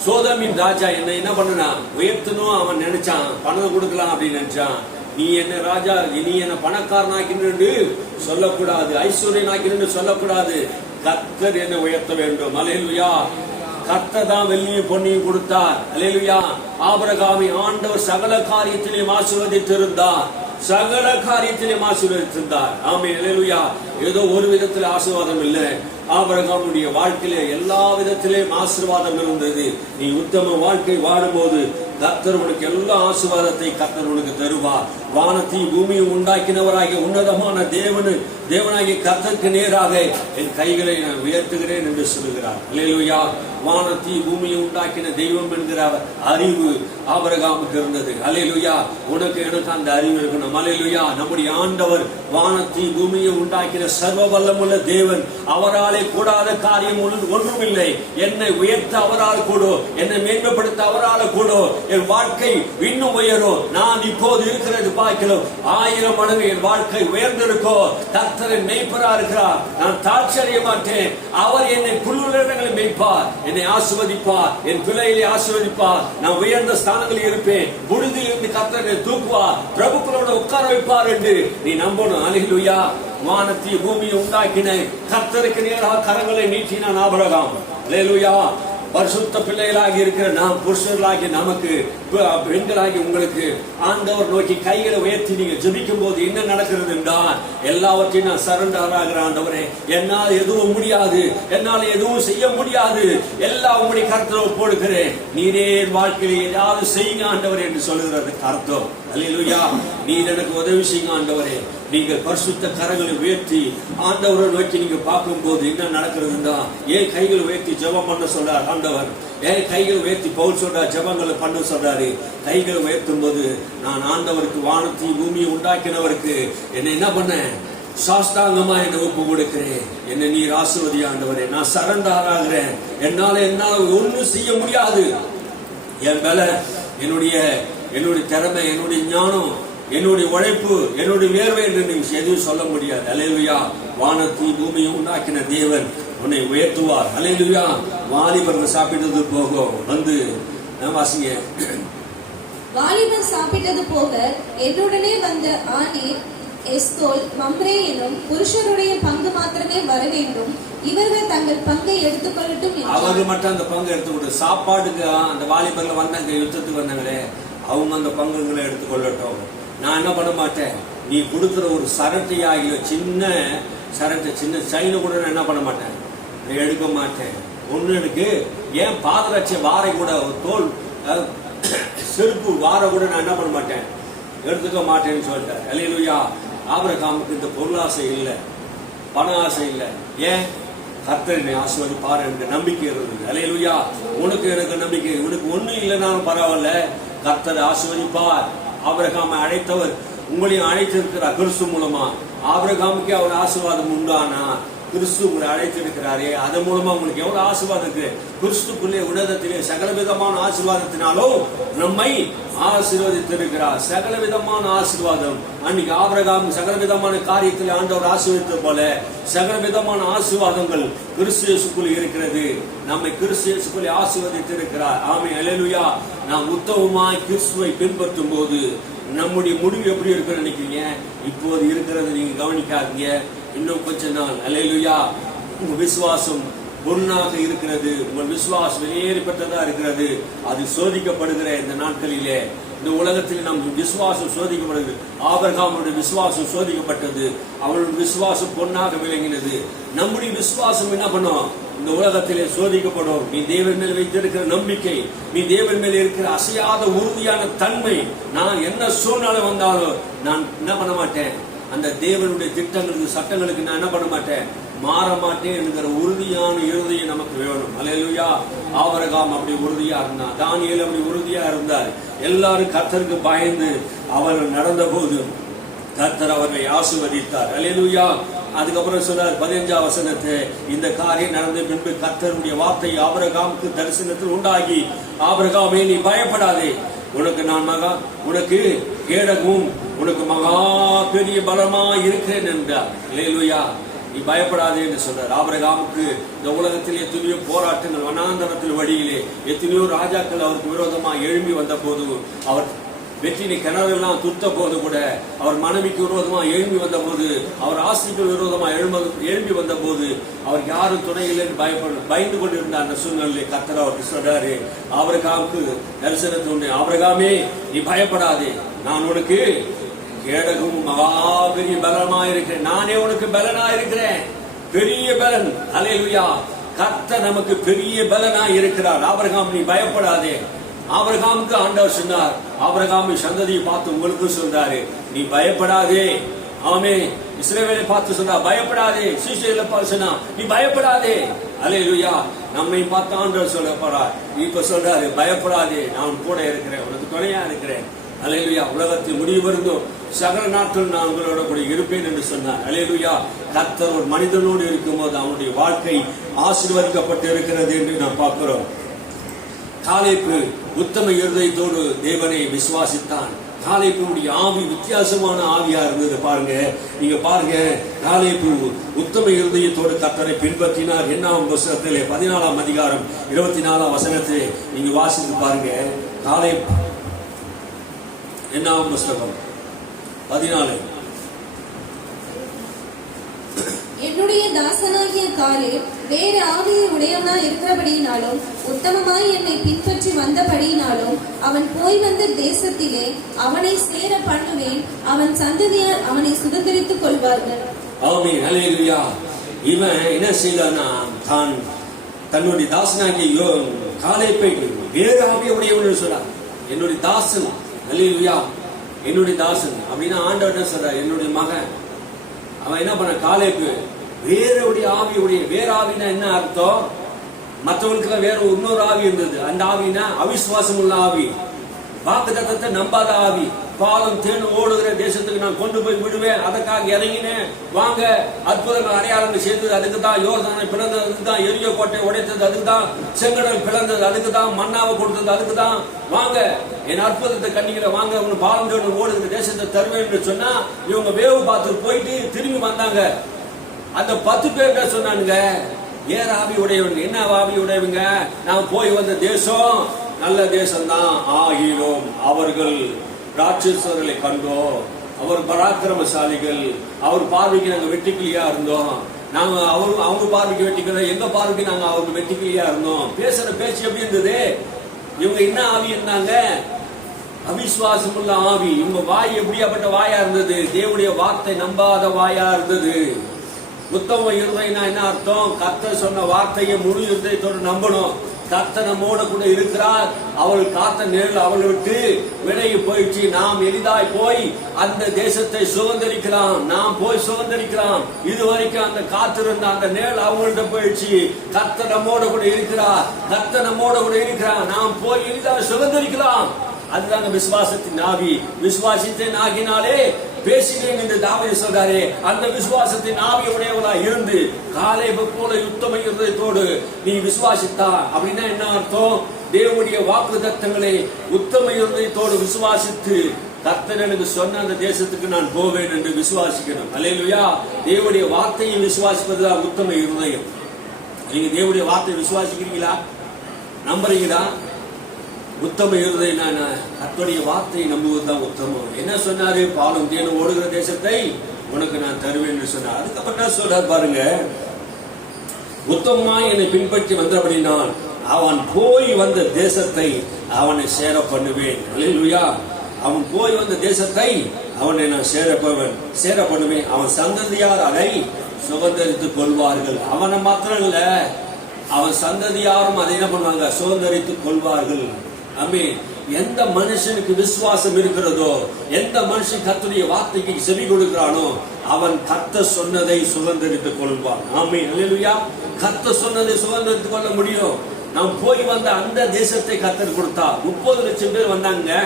சோதோமின் ராஜா என்னை என்ன பண்ணனா உயர்த்தணும் அவன் நினைச்சான், பணம் கொடுக்கலாம் அப்படின்னு நினைச்சான். நீ என்ன ராஜா, நீ என்ன பணக்காரனாக்கின்னு சொல்லக்கூடாது, ஐஸ்வர்யனாக்கின்னு சொல்லக்கூடாது. கர்த்தர் என்னை உயர்த்த வேண்டும். அல்லேலூயா. கர்த்தர் தான் வெள்ளியும் பொன்னியும் கொடுத்தார். அல்லேலூயா. ஆபிரகாமை ஆண்டவர் சகல காரியத்திலையும் ஆசீர்வதித்திருந்தார். சகல காரியத்திலும் ஆசீர்வதித்திருந்தார். ஆமென், அல்லேலூயா. ஏதோ ஒரு விதத்தில் ஆசீர்வாதம் இல்லை, ஆபிரகாமுடைய வாழ்க்கையில எல்லா விதத்திலேயும் ஆசீர்வாதம் இருந்தது. நீ உத்தம வாழ்க்கை வாழும்போது கர்த்தர் உனக்கு எல்லா ஆசீர்வாதத்தை கர்த்தர் உனக்கு தருவார். வானத்தையும் பூமியும் உண்டாக்கினவராகிய உன்னதமான தேவனாகிய கர்த்தருக்கு நேராக என் கைகளை நான் உயர்த்துகிறேன் என்று சொல்லுகிறார். அல்லேலூயா. வானத்தையும் பூமியை உண்டாக்கின தெய்வம் என்கிற அறிவு ஆபிரகாமுக்கு இருந்தது. அல்லேலூயா. உனக்கு எனக்கு அந்த அறிவு இருக்கணும். அல்லேலூயா. நம்முடைய ஆண்டவர் வானத்தையும் பூமியை உண்டாக்கின சர்வ வல்லமுள்ள தேவன். அவராலே கூடாத காரியம் ஒன்றுமில்லை. என்னை உயர்த்த அவரால் கூடும், என்னை மேன்மைப்படுத்த அவரால் கூடும். என் வாழ்க்கை இன்னும் உயரும். நான் இப்போது இருக்கிறது பார்க்கலாம் 1000 மடங்கு என் வாழ்க்கை உயர்ந்திருக்கும். கர்த்தரின் மேய்ப்பரா இருக்கிறார். நான் தாழ்ச்சி அடைய மாட்டேன். அவர் என்னை புல்லுலகங்களை மேய்ப்பார், என்னை ஆசீர்வதிப்பார், என் பிள்ளைகளை ஆசீர்வதிப்பார். நான் உயர்ந்த ஸ்தானங்களில் இருப்பேன். புழுதியில் இருந்து கர்த்தரை தூக்குவார், பிரபுக்களோட உட்கார வைப்பார் என்று நீ நம்பணும். அல்லேலூயா. வானத்தை பூமியை உண்டாக்கின கர்த்தருக்கு நேராக கரங்களை நீட்டினான் ஆபிரகாம். அல்லேலூயா. பரிசுத்த பிள்ளைகளாகி இருக்கிற நாம், புருஷர்களாகி நமக்கு, பெண்களாகி உங்களுக்கு ஆண்டவர் நோக்கி கைகளை உயர்த்தி நீங்க ஜெபிக்கும் போது என்ன நடக்கிறது என்றால், எல்லாவற்றையும் நான் சரண்டர் ஆகிற ஆண்டவரே, என்னால் எதுவும் முடியாது, என்னால் எதுவும் செய்ய முடியாது, எல்லாம் உங்களுடைய கருத்தில் போடுகிறேன், நீரே வாழ்க்கையில் ஏதாவது செய்யுங்க ஆண்டவரே என்று சொல்லுகிறது அர்த்தம். அல்லேலூயா. நீர் எனக்கு உதவி செய்யுங்க ஆண்டவரே. நீங்கள் பரிசுத்த கரங்களை உயர்த்தி ஆண்டவரை நோக்கி நீங்க பார்க்கும் போது என்ன நடக்கிறதுன்னா, ஏன் கைகளை உயர்த்தி ஜெபம் பண்ண சொல்றார் ஆண்டவர். ஏன் கைகளை உயர்த்தி பவுல் சொல்றார் ஜெபங்களை பண்ண சொல்றாரு. கைகளை உயர்த்தும் போது நான் ஆண்டவருக்கு, வானத்தையும் பூமியை உண்டாக்கினவருக்கு என்னை என்ன பண்ண, சாஷ்டாங்கமா என்னை ஒப்பு கொடுக்கிறேன். என்னை நீர் ஆசீர்வதி ஆண்டவரே. நான் சரண்டர் ஆகிறேன். என்னால ஒன்றும் செய்ய முடியாது. என் மேல என்னுடைய திறமை, என்னுடைய ஞானம், என்னுடைய உழைப்பு, என்னுடைய வேர்வை என்று எதுவும் சொல்ல முடியாது. அல்லேலூயா. வானத்தையும் பூமியும் உண்டாக்கின தேவன் உன்னை உயர்த்துவார். அல்லேலூயா. வாலிபர்கள் சாப்பிட்டது போக வந்து வாசிங்க. வாலிபர் சாப்பிட்டது போக என்னுடனே வந்த ஆனீர், எஸ்தோல், மம்ரே எனும் புருஷருடைய பங்கு மாத்திரமே வர வேண்டும். இவர்கள் தங்கள் பங்கை எடுத்துக்கொள்ளட்டும். அவர்கள் மட்டும் அந்த பங்கு எடுத்துக்கொண்டு, சாப்பாடுக்கு அந்த வாலிபர்கள் வந்தாங்க, யுத்தத்துக்கு வந்தாங்களே, அவங்க அந்த பங்குகளை எடுத்துக்கொள்ளட்டும். நான் என்ன பண்ண மாட்டேன். நீ கொடுக்கிற ஒரு சரட்டை ஆகிய சின்ன சரட்டை, சின்ன சைனை கூட நான் என்ன பண்ண மாட்டேன், நான் எடுக்க மாட்டேன். ஒண்ணு எனக்கு ஏன் பாதரட்சை வாரை கூட, தோல் செருப்பு வார கூட நான் என்ன பண்ண மாட்டேன், எடுத்துக்க மாட்டேன்னு சொல்லிட்டார். அல்லேலூயா. ஆபிரகாமுக்கு இந்த பொருளாசை இல்லை, பண ஆசை இல்லை. ஏன்? கர்த்தரை ஆசீர்வதிப்பார் என்ற நம்பிக்கை இருந்தது. அல்லேலூயா. உனக்கு எனக்கு நம்பிக்கை. உனக்கு ஒண்ணும் இல்லைனாலும் பரவாயில்ல, கர்த்தரை ஆசீர்வதிப்பார். ஆபிரகாமை அழைத்தவர் உங்களையும் அழைத்திருக்கிறார் கிறிஸ்து மூலமா. ஆபிரகாமுக்கு அவர் ஆசீர்வாதம் உண்டானா, கிறிஸ்து உங்களை அழைத்திருக்கிறாரே, அதன் மூலமா உங்களுக்கு எவ்வளவு ஆசீர்வாதம் இருக்கு. கிறிஸ்துக்குள்ளே உன்னதத்திலே சகல விதமான ஆசீர்வாதத்தினாலும் நம்மை ஆசீர்வதித்திருக்கிறார். சகல விதமான ஆசீர்வாதம். அன்னைக்கு ஆபிரகாம் சகல விதமான காரியத்தில் ஆண்டவர் ஆசீர்வதித்தது போல சகல விதமான ஆசீர்வாதங்கள் கிறிஸ்து இயேசுக்குள் இருக்கிறது. நம்மை கிறிஸ்து இயேசுக்குள்ளே ஆசீர்வதித்திருக்கிறார். ஆமென், அல்லேலூயா. நாம் உத்தமமாய் கிறிஸ்துவை பின்பற்றும் போது நம்முடைய முடிவு எப்படி இருக்குன்னு நினைக்கிறீங்க? இப்போது இருக்கிறது நீங்க கவனிக்காதீங்க. இன்னும் கொஞ்ச நாள், அல்லேலூயா, உங்க விசுவாசம் பொன்னாக இருக்கிறது, உங்கள் விசுவாசம் வெளியேறப்பட்டதா இருக்கிறது. அது சோதிக்கப்படுகிற இந்த நாட்களிலே, இந்த உலகத்தில் நம் விசுவாசம் சோதிக்கப்படுகிறது. ஆபிரகாமுடைய விசுவாசம் சோதிக்கப்பட்டது. அவனுடைய விசுவாசம் பொன்னாக விளங்கினது. நம்முடைய விசுவாசம் என்ன பண்ணும்? இந்த உலகத்திலே சோதிக்கப்படும். நீ தேவன் மேல் வைத்திருக்கிற நம்பிக்கை, நீ தேவன் மேல் இருக்கிற அசையாத உறுதியான தன்மை, நான் என்ன சூழ்நிலை வந்தாலும் நான் என்ன பண்ண மாட்டேன், அந்த தேவனுடைய திட்டங்களுக்கு, சட்டங்களுக்கு நான் என்ன பண்ண மாட்டேன், மாற மாட்டேன் என்கிற உறுதியான இருதயம் நமக்கு வேணும். அல்லேலூயா. ஆபிரகாம் அப்படி உறுதியா இருந்தார். தானியேல் அப்படி உறுதியா இருந்தார். எல்லாரும் கர்த்தருக்கு பயந்து அவர்கள் நடந்த போது கர்த்தர் அவர்களை ஆசீர்வதித்தார். அல்லேலூயா. அதுக்கப்புறம் சொல்றார் 15ஆம் வசனத்தை, இந்த காரியம் நடந்த பின்பு கர்த்தருடைய வார்த்தை ஆபிரகாமுக்கு தரிசனத்தில் உண்டாகி, ஆபிரகாமே நீ பயப்படாதே, உனக்கு கேடகும் உனக்கு மகா பெரிய பலமா இருக்கிறேன் என்றார். அல்லேலூயா. நீ பயப்படாதே என்று சொல்றார். ஆபிரகாமுக்கு இந்த உலகத்தில் எத்தனையோ போராட்டங்கள், வனாந்தரத்தில் வழியிலே எத்தனையோ ராஜாக்கள் அவருக்கு விரோதமாக எழும்பி வந்த போது, அவர் வெற்றினை கிணறெல்லாம் துத்த போது கூட, அவர் மனைவிக்கு விரோதமாக எழும்பி வந்த போது, அவர் ஆஸ்திக்கு விரோதமாக எழும்பி வந்த போது, அவர் யாரும் துணை இல்லைன்னு பயந்து கொண்டிருந்த அந்த சூழ்நிலையை கர்த்தர் அவருக்கு சொல்றாரு. ஆபிரகாமுக்கு தரிசனத்தை உண்டு. ஆபிரகாமே நீ பயப்படாதே, நான் உனக்கு கேடகம் மகா பெரிய பலமா இருக்கிறேன். நானே உனக்கு பலனா இருக்கிறேன். பெரிய பலன். அல்லேலூயா. கர்த்தர் நமக்கு பெரிய பலனா இருக்கிறார். ஆபிரகாம், நீ பயப்படாதே. ஆபிரகாமுக்கு ஆண்டவர் சொன்னார், ஆபிரகாமின் சந்ததியை பார்த்து உங்களுக்கு சொல்றாரு, நீ பயப்படாதே. ஆமே. இஸ்ரவேலை பார்த்து சொன்னா பயப்படாதே. சீஷர்களை பார்த்து சொன்னா நீ பயப்படாதே. அல்லேலூயா. நம்மை பார்த்து ஆண்டவர் சொல்ல போறார், இப்ப சொல்றாரு, பயப்படாதே, நான் கூட இருக்கிறேன், உனக்கு துணையா இருக்கிறேன். அல்லேலூயா. உலகத்தில் முடிவு வருந்தோ சகல நாட்கள் நான் உங்களோட கூட இருப்பேன் என்று சொன்னார். அல்லேலூயா. கர்த்தர் ஒரு மனிதனோடு இருக்கும்போது அவனுடைய வாழ்க்கை ஆசீர்வதிக்கப்பட்டு இருக்கிறது என்று நாம் பார்க்கிறோம். காலேப்பு உத்தம இருதயத்தோடு தேவனை விசுவாசித்தான். காலேப்புடைய ஆவி வித்தியாசமான ஆவியா இருந்தது. பாருங்க, நீங்க பாருங்க, காலேப்பு உத்தம இருதயத்தோடு கர்த்தரை பின்பற்றினார். என்னாம் புத்தகத்திலே 14ஆம் அதிகாரம் 24ஆம் வசனத்தை நீங்க வாசித்து பாருங்க. காலேப் என்னாம் புத்தகம் 14. என்னுடைய தாசனாகிய காலேப் வேறு ஆவியை உடையவனா இருக்கிறபடியினாலும் உத்தமமாய் என்னை பின்பற்றி வந்தபடியினாலும் அவன் போய் வந்த தேசத்திலே அவனை சேர பண்ணுவேன். அவன் சந்ததியார் அவனை சுதந்திரித்துக் கொள்வார்கள். ஆமென். அல்லேலூயா. இவன் என்ன செய்தானா, தான் தன்னுடைய தாசனாகிய காலேப்பை வேறு ஆவியை உடையவன் சொல்றான். என்னுடைய தாசன். அல்லேலூயா. என்னுடைய தாசன் அப்படின்னா ஆண்டவர் என்ன சொல்றார், என்னுடைய மகன். அவன் என்ன பண்ண, காலேப்பு வேறுடைய ஆவியுடைய. வேற ஆவினா என்ன அர்த்தம்? மற்றவங்களுக்கு வேற இன்னொரு ஆவி இருந்தது. அந்த ஆவினா அவிசுவாசம் உள்ள ஆவி, வாக்குத்தத்தத்தை நம்பாத ஆவி. பாலும் தேனும் ஓடுகிற தேசத்துக்கு நான் கொண்டு போய் விடுவேன், அதற்காக இறங்கினேன். வாங்க, அற்புதங்கள் அடையாளங்கள் செய்தது அதுக்கு தான். யோர்தானை பிளந்தது அதுக்கு தான். எரியோ கோட்டை உடைத்தது அதுக்கு தான். செங்கடல் பிளந்தது அதுக்கு தான். மன்னாவை கொடுத்தது அதுக்கு தான். வாங்க, என் அற்புதத்தை கண்டிக்கிற, வாங்க, உங்க பாலும் தேனும் ஓடுகிற தேசத்தை தருவேன் என்று சொன்னா, இவங்க வேவு பார்த்து போயிட்டு திரும்பி வந்தாங்க. அந்த 10 பேர் சொன்னானுங்க, வேற ஆவி உடையவங்க. என்ன ஆவி உடையவங்க? நான் போய் வந்த தேசம் நல்ல தேசம்தான், ஆகிலும் அவர்கள் ராட்சசர்களை கண்டோம், அவர் பராக்கிரமசாலிகள், அவர் பார்வைக்கு நாங்க வெட்டிக்கிளியா இருந்தோம். நாங்க அவங்க பார்வைக்கு வெட்டிக்கிறோம், எங்க பார்வைக்கு நாங்க அவருக்கு வெட்டிக்கிளியா இருந்தோம். பேசுற பேச்சு எப்படி இருந்தது? இவங்க என்ன ஆவி இருந்தாங்க? அவிசுவாசம் உள்ள ஆவி. இவங்க வாய் எப்படியாப்பட்ட வாயா இருந்தது? தேவனுடைய வார்த்தை நம்பாத வாயா இருந்தது. உத்தம இருதயம்னா என்ன அர்த்தம்? கர்த்தர் சொன்ன வார்த்தையை முழு இருதயத்தோடு நம்பணும். கர்த்தர் நம்மோட கூட இருக்கிறார். அவள் காத்த நேரில் அவளை விட்டு விலகி போயிடுச்சு. நாம் எளிதாய் போய் அந்த தேசத்தை சுதந்திரிக்கலாம். நாம் போய் சுதந்திரிக்கலாம். இதுவரைக்கும் அந்த காத்திருந்த அந்த நேரில் அவங்கள்ட்ட போயிடுச்சு. கர்த்தர் நம்மோட கூட இருக்கிறார். கர்த்தர் நம்மோட கூட இருக்கிறார். நாம் போய் எளிதாய் சுதந்திரிக்கலாம். அதுதாங்க விசுவாசத்தின் ஆவி. விசுவாசத்தின் ஆகினாலே பேசினேன் என்று தாவீது சொல்றாரே, அந்த விசுவாசத்தின் ஆவி உடையவளா இருந்து காலேபு போல உத்தம இருதயத்தோடு நீ விசுவாசித்தா அப்படின்னா என்ன அர்த்தம்? தேவனுடைய வாக்குத்தத்தங்களை உத்தம இருதயத்தோடு விசுவாசித்து கர்த்தர் எனக்கு சொன்ன அந்த தேசத்துக்கு நான் போவேன் என்று விசுவாசிக்கணும். அல்லேலூயா. தேவனுடைய வார்த்தையை விசுவாசிப்பதுதான் உத்தம இருதயம். நீங்க தேவனுடைய வார்த்தையை விசுவாசிக்கிறீங்களா? நம்புறீங்களா? உத்தம இருதயம் கர்த்தருடைய வார்த்தையை நம்புவதுதான் உத்தமம். என்ன சொன்னாரு? பாலும் தேனும் ஓடுகிற தேசத்தை உனக்கு நான் தருவேன் என்று சொன்னார். அதுக்கப்புறம் என்ன சொல்றார் பாருங்க, உத்தமமா என்னை பின்பற்றி வந்தபடினால் அவன் போய் வந்த தேசத்தை அவனை சேர பண்ணுவேன். அல்லேலூயா. அவன் போய் வந்த தேசத்தை அவனை நான் சேர பண்ணுவேன். அவன் சந்ததியார் அதை சுதந்திரித்துக் கொள்வார்கள். அவனை மாத்திரம் இல்ல, அவன் சந்ததியாரும் அதை என்ன பண்ணுவாங்க? சுதந்திரித்துக் கொள்வார்கள். ஆமென். எந்த மனுஷனுக்கு விசுவாசம் இருக்கிறதோ, எந்த மனுஷன் கர்த்தருடைய வார்த்தைக்கு செவி கொடுக்கிறானோ, அவன் கர்த்தர் சொன்னதை சுதந்திரித்துக் கொள்வான். ஆமென். அல்லேலூயா. கர்த்தர் சொன்னதை சுதந்திரித்துக் கொள்ள முடியும். நாம் போய் வந்த அந்த தேசத்தை கர்த்தர் கொடுத்தா. 30 லட்சம் பேர் வந்தாங்க.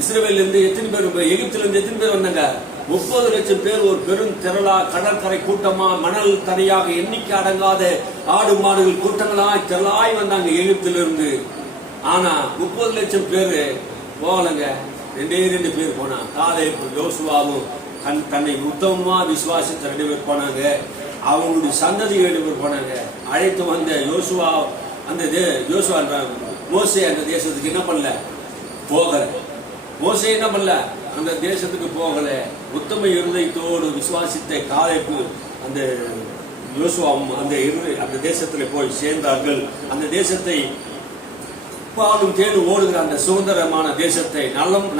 இஸ்ரவேல்ல இருந்து எத்தனை பேர்? எகிப்தில இருந்து எத்தனை பேர் வந்தாங்க? 30 லட்சம் பேர். ஒரு பெரும் திரளா, கடற்கரை கூட்டமா, மணல் தரையாக, எண்ணிக்கை அடங்காத ஆடு மாடுகள் கூட்டங்களாய் திரளாய் வந்தாங்க எகிப்திலிருந்து. ஆனா 30 லட்சம் பேரு போகலங்க. 2 பேர் போனா. காலேபு யோசுவாவும் தன்னை உத்தமமா விசுவாசித்த 2 பேர் போனாங்க. அவங்களுடைய சந்ததி 7 பேர் போனாங்க. அழைத்து வந்த யோசுவா மோசே அந்த தேசத்துக்கு என்ன பண்ணல? போகல. மோசே என்ன பண்ணல? அந்த தேசத்துக்கு போகல. உத்தம இருதயத்தோடு விசுவாசித்த காலேபு அந்த யோசுவாவும் அந்த தேசத்துல போய் சேர்ந்தார்கள். அந்த தேசத்தை பாலும் தேனும் ஓடுகிற அந்த சுதந்திரமான தேசத்தை,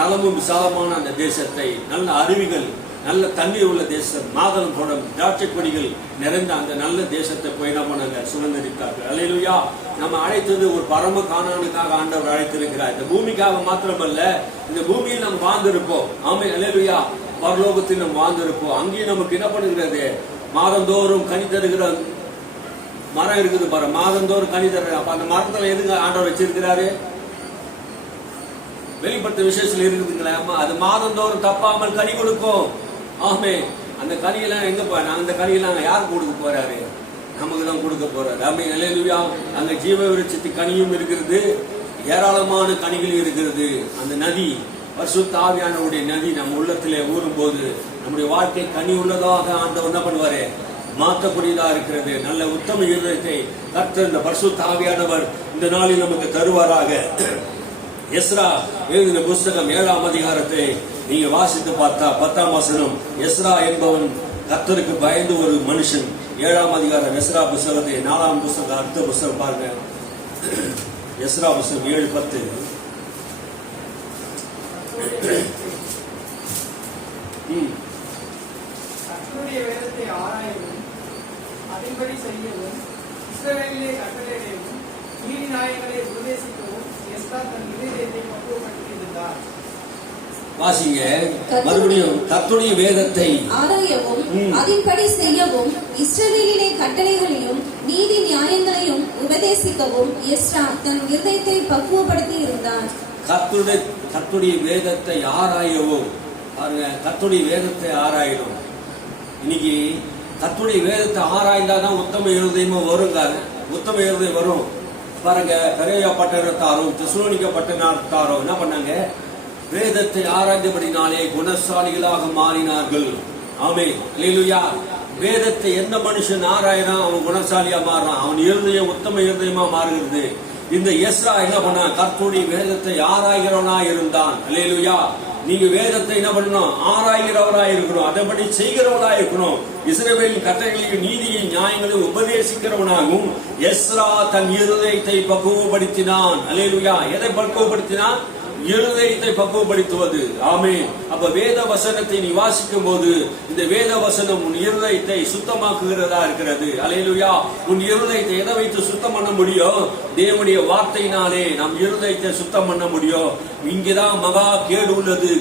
நலமும் விசாலமான அந்த தேசத்தை, நல்ல அருவிகள், நல்ல தண்ணீர் உள்ள தேசம், மாதளம் தோட்டம், திராட்சை கொடிகள் நிறைந்த அந்த நல்ல தேசத்தை போய் என்ன பண்ணாங்க, சுதந்திரித்தார்கள். அல்லேலூயா. நம்ம அழைத்தது ஒரு பரம கானானுக்காக ஆண்டவர் அழைத்திருக்கிறார். இந்த பூமிக்காக மாத்திரமல்ல, இந்த பூமியில் நம்ம வாழ்ந்திருப்போம். ஆமென். அல்லேலூயா. பரலோகத்தில் நம்ம வாழ்ந்திருப்போம். அங்கேயும் நமக்கு என்ன பண்ணுகிறது, மாதந்தோறும் கனி தருகிற மரம் இருக்குது பாரு, மாதந்தோறும் கனி தருகிற. அப்ப அந்த மரத்துல எதுங்க ஆண்டவர் வச்சிருக்கிறாரு? வெளிப்பட்ட விசேஷத்துல இருக்குதுங்களா? அது மாதந்தோறும் தப்பாமல் கனி கொடுக்கும். ஆமே. அந்த கனியெல்லாம் எங்க போய், அந்த கனியெல்லாம் யாருக்கு கொடுக்க போறாரு? நமக்கு தான் கொடுக்க போறாரு. ஆமே. அல்லேலூயா. அங்க ஜீவ விருட்சத்து கனியும் இருக்கிறது, ஏராளமான கனிகள் இருக்கிறது. அந்த நதி, பரிசுத்த ஆவியானவருடைய நதி நம்ம உள்ளத்திலே ஊறும் போது நம்முடைய வாழ்க்கை கனி உள்ளதாக ஆண்டவர் என்ன பண்ணுவாரு, மாற்றக்கூடியதா இருக்கிறது. நல்ல உத்தம இருதயத்தை கர்த்தர் இந்த பரிசுத்த ஆவியானவர் இந்த நாளில் நமக்கு தருவாராக. எஸ்ரா எழுதின புஸ்தகம் 7ஆம் அதிகாரத்தை நீங்க வாசித்து பார்த்தா 10ஆம் வசனம், எஸ்ரா என்பவன் கர்த்தருக்கு பயந்து ஒரு மனுஷன். 7ஆம் அதிகாரம் எஸ்ரா புஸ்தகத்தை 4ஆம் புஸ்தகம் அடுத்த புஸ்தகம் பாருங்க. எஸ்ரா புஸ்தகம் 7:10. கர்த்தருடைய வேதத்தை ஆராயவும் அதன்படி செய்யவும் இஸ்ரவேலிலே கட்டளையிடவும் நீதி நியாயங்களை உபதேசிக்கவும் எஸ்ரா தன் இருதயத்தை பக்குவப்படுத்தியிருந்தார். வாசிங்க மறுபடியும். கர்த்தருடைய வேதத்தை ஆராயவும் அதன்படி செய்யவும் இஸ்ரவேலிலே கட்டளைகளையும் நீதி நியாயங்களையும் உபதேசிக்கவும் எஸ்ரா தன் இருதயத்தை பக்குவப்படுத்தி இருந்தார். கர்த்தருடைய வேதத்தை ஆராயவும். பாருங்க, கர்த்தருடைய வேதத்தை ஆராயணும். இன்னைக்கு கர்த்தருடைய வேதத்தை ஆராய்ந்தாதான் உத்தம இருதயமும் வருங்க. உத்தம இருதயம் வரும். பாருங்க, பெரேயா பட்டணத்தாரும் தெசலோனிக்கே பட்டணத்தாரும் என்ன பண்ணாங்க, வேதத்தை ஆராய்ந்தபடினாலே குணசாலிகளாக மாறினார்கள். ஆமென். அல்லேலூயா. வேதத்தை எந்த மனுஷன் ஆராயறான், அவன் குணசாலியா மாறான், அவன் இருதயம் உத்தம இருதயமா மாறுகிறது. இந்த எஸ்ரா என்ன பண்ணா, கர்த்தருடைய வேதத்தை ஆராய்கிறவனா இருந்தான். அல்லேலூயா. நீங்க வேதத்தை என்ன பண்ணணும், ஆராய்கிறவரா இருக்கணும், அதன்படி செய்கிறவரா இருக்கணும். இஸ்ரவேலின் கட்டளைகளையும் நீதியின் நியாயங்களையும் உபதேசிக்கிறவனாகவும் எஸ்ரா தன் இருதயத்தை பக்குவப்படுத்தினான். அல்லேலூயா. எதை பக்குவப்படுத்தினான்? இருதயத்தை பக்குவப்படுத்துவது. ஆமென். அப்ப வேத வசனத்தை நீ வாசிக்கும் போது இந்த வேத வசனம் உன் இருதயத்தை சுத்தமாக்குகிறதா இருக்கிறது. அல்லேலூயா. உன் இருதயத்தை எதை வைத்து சுத்தம் பண்ண முடியும்? தேவனுடைய வார்த்தையினாலே நம் இருதயத்தை சுத்தம் பண்ண முடியும். இங்கேதான் மகா கேடு உள்ளது,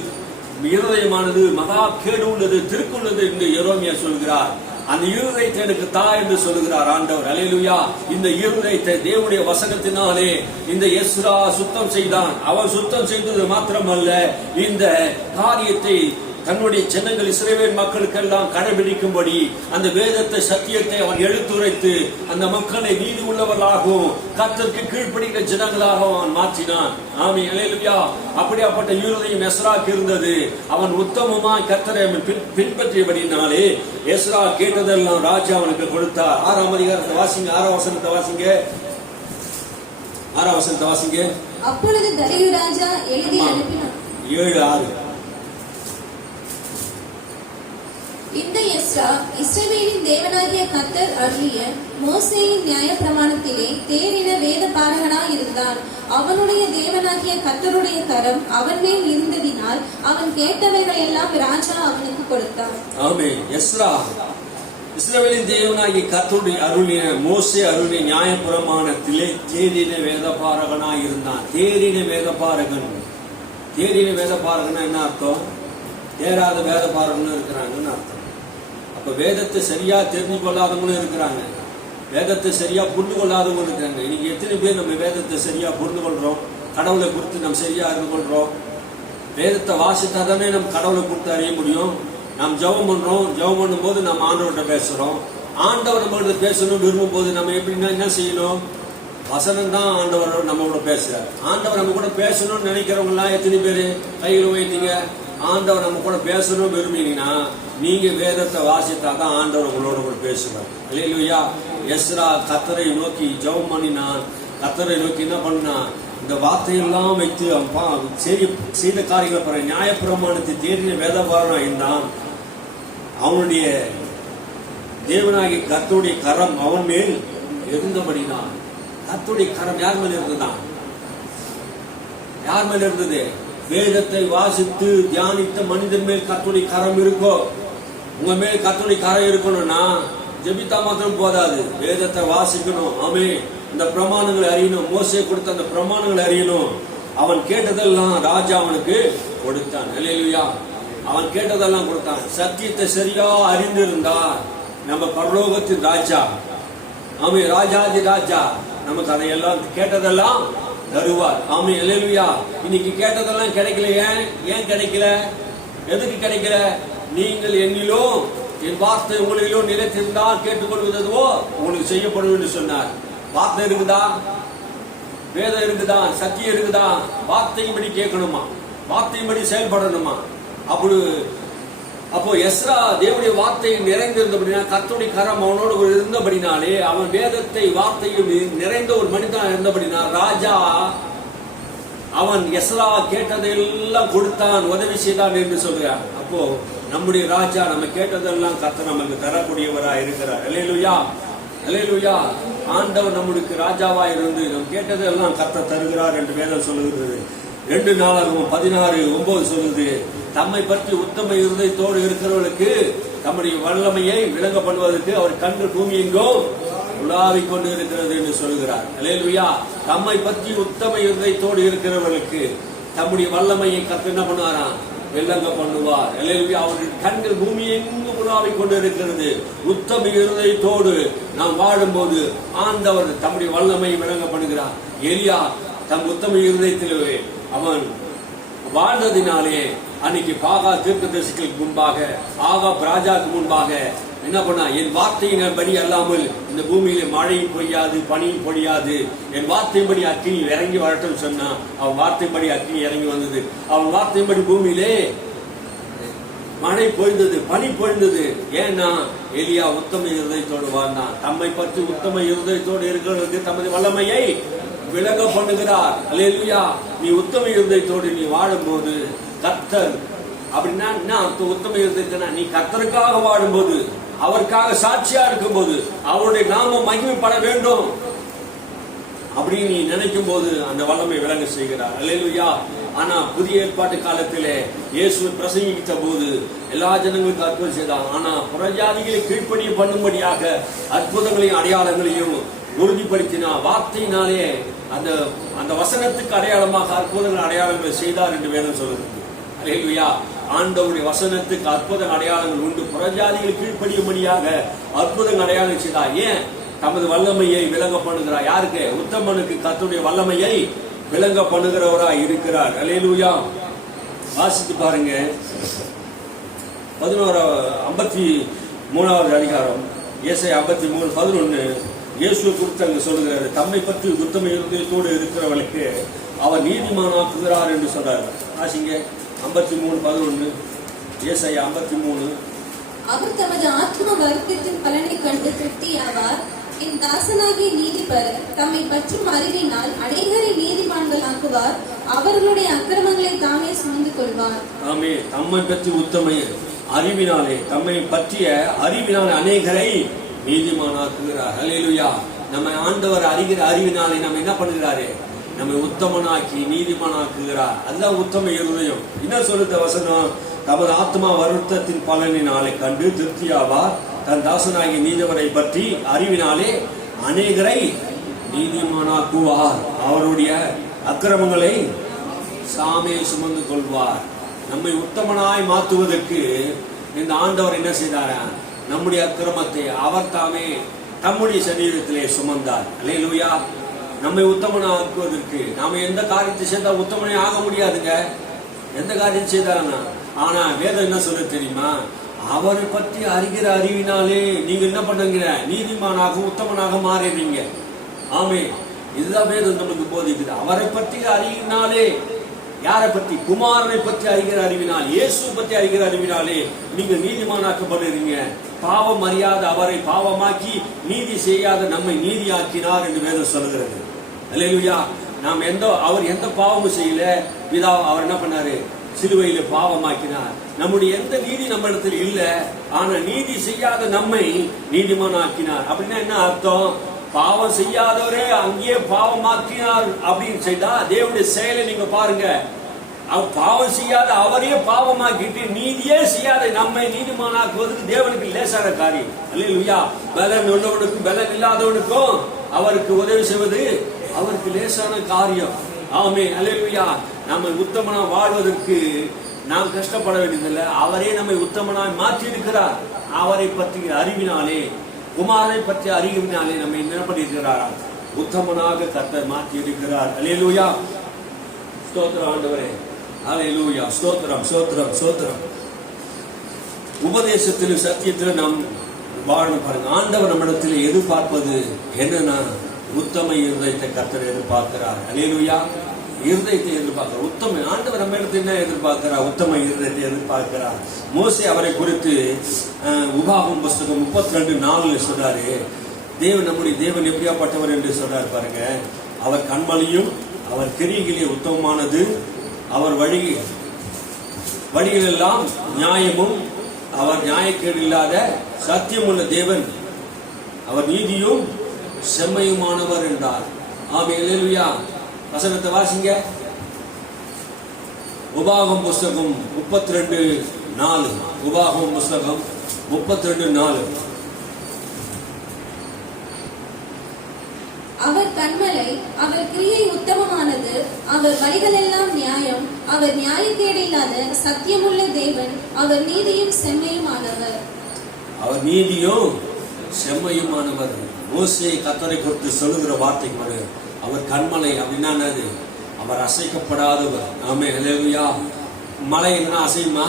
இருதயமானது மகா கேடு உள்ளது, திருக்குள்ளது என்று எரேமியா சொல்கிறார். அந்த இருதயத்தை எனக்கு தா என்று சொல்லுகிறார் ஆண்டவர். அல்லேலூயா. இந்த இருதயத்தை தேவனுடைய வசனத்தினாலே இந்த எஸ்ரா சுத்தம் செய்தான். அவன் சுத்தம் செய்தது மாத்திரமல்ல, இந்த காரியத்தை தன்னுடைய ஜனங்கள் இஸ்ரவேல் மக்களுக்கெல்லாம் கடைபிடிக்கும்படி அந்த வேதத்தை சத்தியத்தை அவன் எடுத்துரைத்து அந்த மக்களை நீதி உள்ளவர்களாகவும் கர்த்தருக்கு கீழ்ப்படிக்கிற ஜனங்களாக அவன் மாற்றினான். ஆமென். அல்லேலூயா. அப்படியாப்பட்ட இருதயம் எஸ்ராக்கு இருந்தது. அவன் உத்தமமாய் கர்த்தரை பின்பற்றியபடினாலே எஸ்ரா கேட்டதெல்லாம் ராஜா அவனுக்கு கொடுத்தார். 6ஆம் அதிகாரத்தை வாசிங்க, 6ஆம் வசனத்தை வாசிங்க. 6ஆம் வசனத்தை வாசிங்க. அப்பொழுது தரியு ராஜா எழுதி அனுப்பினான். 7:6. இந்த எஸ்ரா இஸ்ரவேலின் தேவனாகிய கர்த்தர் அருளிய மோசேயின் நியாய பிரமாணத்திலே தேறின வேத பாரகனாய் இருந்தான். அவனுடைய தேவனாகிய கர்த்தருடைய கரம் அவன் மேல் இருந்ததினால் அவன் கேட்டவைகள் எல்லாம் ராஜா அவனுக்கு கொடுத்தான். ஆமென். எஸ்ரா இஸ்ரவேலின் தேவனாகிய கர்த்தருடைய அருளிய மோசே அருளிய நியாய பிரமாணத்திலே தேறின வேத பாரகனாய் இருந்தான். தேறின வேத பாரகன். தேறின வேத பாரகனா என்ன அர்த்தம்? தேராத வேத பாரகனும் இருக்கிறாங்கன்னு அர்த்தம். அப்ப வேதத்தை சரியா தெரிஞ்சு கொள்ளாதவங்களும் இருக்கிறாங்க, வேதத்தை சரியா புரிந்து கொள்ளாதவங்களும் இருக்கிறாங்க. இன்னைக்கு எத்தனை பேர் நம்ம வேதத்தை சரியா புரிந்து கொள்றோம்? கடவுளை குறித்து நம்ம சரியா அறிந்து கொள்றோம்? வேதத்தை வாசித்தா தானே நம்ம கடவுளை குறித்து அறிய முடியும். நாம் ஜெபம் பண்றோம், ஜெபம் பண்ணும் போது நம்ம ஆண்டவர்கிட்ட பேசுறோம். ஆண்டவர் நம்மகிட்ட பேசணும் விரும்பும் போது நம்ம எப்படின்னா என்ன செய்யணும்? வசனம் தான் ஆண்டவர் நம்ம கூட பேசுறாரு. ஆண்டவர் நம்ம கூட பேசணும்னு நினைக்கிறவங்க எல்லாம் எத்தனை பேரு கையில் வைத்தீங்க? ஆண்டவர் நம்ம கூட பேசணும் விரும்பினீங்கன்னா நீங்க வேதத்தை வாசித்தா தான் ஆண்டவர் உங்களோட கூட பேசுவார். அல்லேலூயா. எஸ்ரா கர்த்தரை நோக்கி ஜெபம் பண்ணினான். கர்த்தரை நோக்கி என்ன பண்ணா, இந்த வார்த்தையெல்லாம் வைத்து அவன் செய்த காரியங்களை பாரு. நியாயப்பிரமாணத்தை தேடின வேதபாரனா இருந்தான். அவனுடைய தேவனாகிய கர்த்தருடைய கரம் அவன் மேல் இருந்தபடினான். கர்த்தருடைய கரம் யார் மேல் இருந்ததான்? யார் மேல இருந்தது? வேதத்தை வாசித்து தியானித்த மனிதன் மேல் கர்த்தருடைய கரம் இருக்கோ. உங்க மேல் கர்த்தருடைய கரம் இருக்கணும்னா ஜெபித்தா மாத்திரம் போதாது, வேதத்தை வாசிக்கணும். ஆமே, இந்த பிரமாணங்களை அறியணும். மோசே கொடுத்த அந்த பிரமாணங்களை அறியணும். அவன் கேட்டதெல்லாம் ராஜா அவனுக்கு கொடுத்தான். அல்லேலூயா. அவன் கேட்டதெல்லாம் கொடுத்தான். சத்தியத்தை சரியா அறிந்திருந்தா நம்ம பரலோகத்தின் ராஜா, ஆமே, ராஜாதி ராஜா நமக்கு அதையெல்லாம் கேட்டதெல்லாம் தருவார். ஆமே, அல்லேலூயா. இன்னைக்கு கேட்டதெல்லாம் கிடைக்கல. ஏன் கிடைக்கல? எதுக்கு கிடைக்கல? நீங்கள் என்னிலோ என் வார்த்தை உங்களிலோ நிலைத்திருந்தால் கேட்டுக்கொள்வதோ உங்களுக்கு செய்யப்படும் என்று சொன்னார். வார்த்தை இருக்குதா? வேதம் இருக்குதா? சத்தியம் இருக்குதா? வார்த்தையின்படி கேட்கணுமா? வார்த்தையின்படி செயல்படணுமா? அப்போ எஸ்ரா தேவனுடைய வார்த்தை நிறைந்திருந்தபடினா, கர்த்தருடைய கரம் அவனோடு இருந்தபடினாலே, அவன் வேதத்தை வார்த்தையில் நிறைந்த ஒரு மனிதன் இருந்தபடினா, ராஜா அவன் எஸ்ரா கேட்டதெல்லாம் கொடுத்தான், உதவி செய்தான் என்று சொல்கிறார். அப்போ நம்முடைய ராஜா நம்ம கேட்டதெல்லாம் கர்த்தர் நமக்கு தரக்கூடியவராய் இருக்கிறார். அல்லேலூயா, அல்லேலூயா. ஆண்டவர் நம்மளுக்கு ராஜாவா இருந்து நம் கேட்டதெல்லாம் கர்த்தர் தருகிறார் என்று வேதம் சொல்லுகிறது. 2 நாளாகவும் 16:9 சொல்லுது, தம்மை பற்றி உத்தம இருதயத்தோடு இருக்கிறவர்களுக்கு தம்முடைய வல்லமையை விளங்க பண்ணுவதற்கு அவர் கண்கள் பூமி எங்கோ உலாவிக் கொண்டு இருக்கிறது என்று சொல்கிறார். அல்லேலூயா. தம்மை பற்றி உத்தம இருதயத்தோடு இருக்கிறவர்களுக்கு தம்முடைய வல்லமையை கர்த்தர் என்ன பண்ணுவாராம்? விளங்க பண்ணுவார். அல்லேலூயா. அவருடைய கண்கள் பூமி எங்கும் உலாவிக் கொண்டு இருக்கிறது. உத்தம இருதயத்தோடு நாம் வாழும்போது ஆண்டவர் தம்முடைய வல்லமையை விளங்க பண்ணுகிறார். எலியா தம் உத்தம இருதயத்திலே அவன் வாழ்ந்ததினாலே அன்னைக்கு பாகா தீர்க்கதரிசிகளுக்கு முன்பாக, ஆகாப் ராஜாவுக்கு முன்பாக என்ன பண்ணா? என் வார்த்தையின்படி அல்லாமல் இந்த பூமியில மழையும் பொய்யாது, பனியும் பொழியாது, என் வார்த்தையின்படி அக்கினி இறங்கி வரட்டும் சொன்னா, அவன் வார்த்தையின்படி அக்கினி இறங்கி வந்தது. அவன் வார்த்தையின்படி பூமியிலே மழை பொழிந்தது, பனி பொழிந்தது. ஏன்னா எலியா உத்தம இருதயத்தோடு வாழ்ந்தான். தம்மை பற்றி உத்தம இருதயத்தோடு இருக்கிறவர்களுக்கு தமது வல்லமையை விளங்க பண்ணுகிறார். அல்லேலூயா. நீ உத்தம இருதயத்தோடு நீ வாழும்போது கர்த்தர், அப்படின்னா உத்தம இருதயத்தினா நீ கர்த்தருக்காக வாழும்போது, அவருக்காக சாட்சியா இருக்கும் போது, அவருடைய நாமம் மகிமைப்பட வேண்டும் அப்படின்னு நீ நினைக்கும் போது அந்த வல்லமை விளங்க செய்கிறார். அல்லேலூயா. ஆனா புதிய ஏற்பாட்டு காலத்திலே இயேசு பிரசங்கித்த போது எல்லா ஜனங்களுக்கும் அற்புதம் செய்தார். ஆனா புறஜாதிகளை கீழ்ப்படிய பண்ணும்படியாக அற்புதங்களையும் அடையாளங்களையும் உறுதிப்படுத்தினா, வார்த்தையினாலே அந்த அந்த வசனத்துக்கு அடையாளமாக அற்புதங்கள் அடையாளங்களை செய்தார் என்று வேதம் சொல்லுது. அல்லேலூயா. ஆண்டவருடைய வசனத்துக்கு அற்புத அடையாளங்கள் உண்டு. புறஜாதிகள் கீழ்ப்படியும்படியாக அற்புதங்கள் அடையாளம் செய்தார். ஏன்? தமது வல்லமையை விளங்க பண்ணுகிறார். யாருக்கு? உத்தமனுக்கு கர்த்தருடைய வல்லமையை விளங்க பண்ணுகிறவராய் இருக்கிறார். அல்லேலூயா. வாசித்து பாருங்க, 53வது அதிகாரம், ஏசாயா 53:11. இயேசுவை குறித்து அங்கு சொல்லுகிறார். தம்மை பற்றி உத்தம இருதயத்தோடு இருக்கிறவர்களுக்கு அவர் நீதிமானாக்குகிறார் என்று சொல்றார். ஆசிங்க 53:11, ஏசாயா 53. அவர் தமது ஆத்ம வர்க்கத்தின் பலனை கண்டு திருப்தி ஆவார். என் தாசனாகிய நீதிபர் தம்மை பற்றும் அறிவினால் அநேகரை நீதிமான்கள் ஆக்குவார். அவர்களுடைய அக்கிரமங்களை தாமே சுமந்து கொள்வார். ஆமே. தம்மை பற்றி உத்தம அறிவினாலே, தம்மை பற்றிய அறிவினாலே அநேகரை நீதிமானாக்குகிறார். அல்லேலூயா. நம்ம ஆண்டவர் அறிகிற அறிவினாலே நம்ம என்ன பண்ணுகிறாரு? நம்ம உத்தமனாக்கி நீதிமானாக்குகிறார். அதுதான் உத்தம இருதயம். என்ன சொல்லுத வசனம்? தமது ஆத்மா வருத்தத்தின் பலனினாலே கண்டு திருப்தியாவார். தன் தாசனாகிய நீதிபரை பற்றி அறிவினாலே அநேகரை நீதிமானாக்குவார். அவருடைய அக்கிரமங்களை சாமே சுமந்து கொள்வார். நம்மை உத்தமனாய் மாற்றுவதற்கு இந்த ஆண்டவர் என்ன செய்தாரா? நம்முடைய அக்கிரமத்தை அவர் தாமே தம்முடைய சரீரத்திலே சுமந்தார். அல்லேலூயா. நம்மை உத்தமனாக்குவதற்கு நாம எந்த காரியத்தை செய்தா உத்தமனே ஆக முடியாதுங்க. எந்த காரியம் செய்தாருன்னா, ஆனா வேதம் என்ன சொல்ல தெரியுமா? அவரை பற்றி அறிகிற அறிவினாலே நீங்க என்ன பண்ணுங்க? நீதிமானாக உத்தமனாக மாறிடுறீங்க. ஆமே. இதுதான் வேதம் நமக்கு போதிக்குது. அவரை பற்றி அறிவினாலே, யாரை பற்றி? குமாரனை பற்றி அறிகிற அறிவினால், இயேசு பற்றி அறிகிற அறிவினாலே நீங்க நீதிமானாக்கப்படுறீங்க. பாவம் அறியாத அவரை பாவமாக்கி நீதி செய்யாத நம்மை நீதியாக்கினார் என்று வேதம் சொல்லுகிறது. அல்லேலூயா. நாம் அவர் எந்த பாவமும் செய்யல. பிதா அவர் என்ன பண்ணாரு? சிலுவையில பாவமாக்கினார். நம்முடைய எந்த நீதி நம்ம இடத்துல இல்ல, ஆனா நீதி செய்யாத நம்மை நீதிமானாக்கினார். அப்படின்னா என்ன அர்த்தம்? பாவம் செய்யாதவரே அங்கேயே பாவமாக்கினார் அப்படின்னு செய்தா தேவனுடைய செயலை நீங்க பாருங்க. அவர் பாவம் செய்யாத அவரையே பாவமாக்கிட்டு நீதியே செய்யாத நம்மை நீதிமானாக்குவதற்கு தேவனுக்கு லேசான காரியம். அல்லேலூயா. பலன் உள்ளவனுக்கும் பலன் இல்லாதவனுக்கும் அவருக்கு உதவி செய்வது அவருக்கு லேசான காரியம். ஆமென். அல்லேலூயா. நம்ம உத்தமனா வாழ்வதற்கு நாம் கஷ்டப்பட வேண்டியதில்லை. அவரே நம்மை உத்தமனாய் மாற்றி இருக்கிறார். அவரை பற்றி அறிவினாலே, குமாரை பற்றி அறிவினாலே நம்மை என்ன பண்ணியிருக்கிறார்? உத்தமனாக கர்த்தர் மாற்றி இருக்கிறார். அல்லேலூயா. ஸ்தோத்திரம் ஆண்டவரே. அல்லேலூயா. ஸ்தோத்திரம் ஸ்தோத்திரம் ஸ்தோத்திரம். உபதேசத்திலும் சத்தியத்திலும் நாம் வாழணும் பாருங்க. ஆண்டவர் நம்மிடத்தில் எதிர்பார்ப்பது என்னன்னா உத்தம இருதயத்தை கர்த்தர் எதிர்பார்க்கிறார். அல்லேலூயா. இருதயத்தை எதிர்பார்க்கிறார். உத்தம ஆண்டவர் நம்ம இடத்துல என்ன எதிர்பார்க்கிறார்? உத்தம இருதயத்தை எதிர்பார்க்கிறார். மோசே அவரை குறித்து உபாகமம் புஸ்தகம் 32:4 சொல்றாரு. தேவன் நம்முடைய தேவன் எப்படியாப்பட்டவர் என்று சொல்றாரு பாருங்க. அவர் கண்மலையும் அவர் கிரியைகளே உத்தமமானது, அவர் வழிகள் எல்லாம் நியாயமும், அவர் நியாயக்கேடு இல்லாத சத்தியமுள்ள தேவன், அவர் நீதியும் செம்மையுமானவர் என்றார். ஆமென். அல்லேலூயா. வசனத்தை வாசிங்க. உபாகமம் புஸ்தகம் 32:4. உபாகமம் புஸ்தகம் 32:4. அவர் கன்மலை, அவர் கிரியை உத்தமமானது, அவர் வழிகளெல்லாம் நியாயம், அவர் நியாயக்கேடில்லாத சத்தியமுள்ள தேவன், அவர் நீதியும் செம்மையுமானவர். அவர் நீதியும் செம்மையுமானவர். மோசே கர்த்தரை குறித்து சொல்லுகிற வார்த்தைக்கு பாரு. அவர் கண்மலை அப்படின்னா என்னது? அவர் அசைக்கப்படாதவர். ஆமென். அல்லேலூயா. மலை என்ன அசையுமா?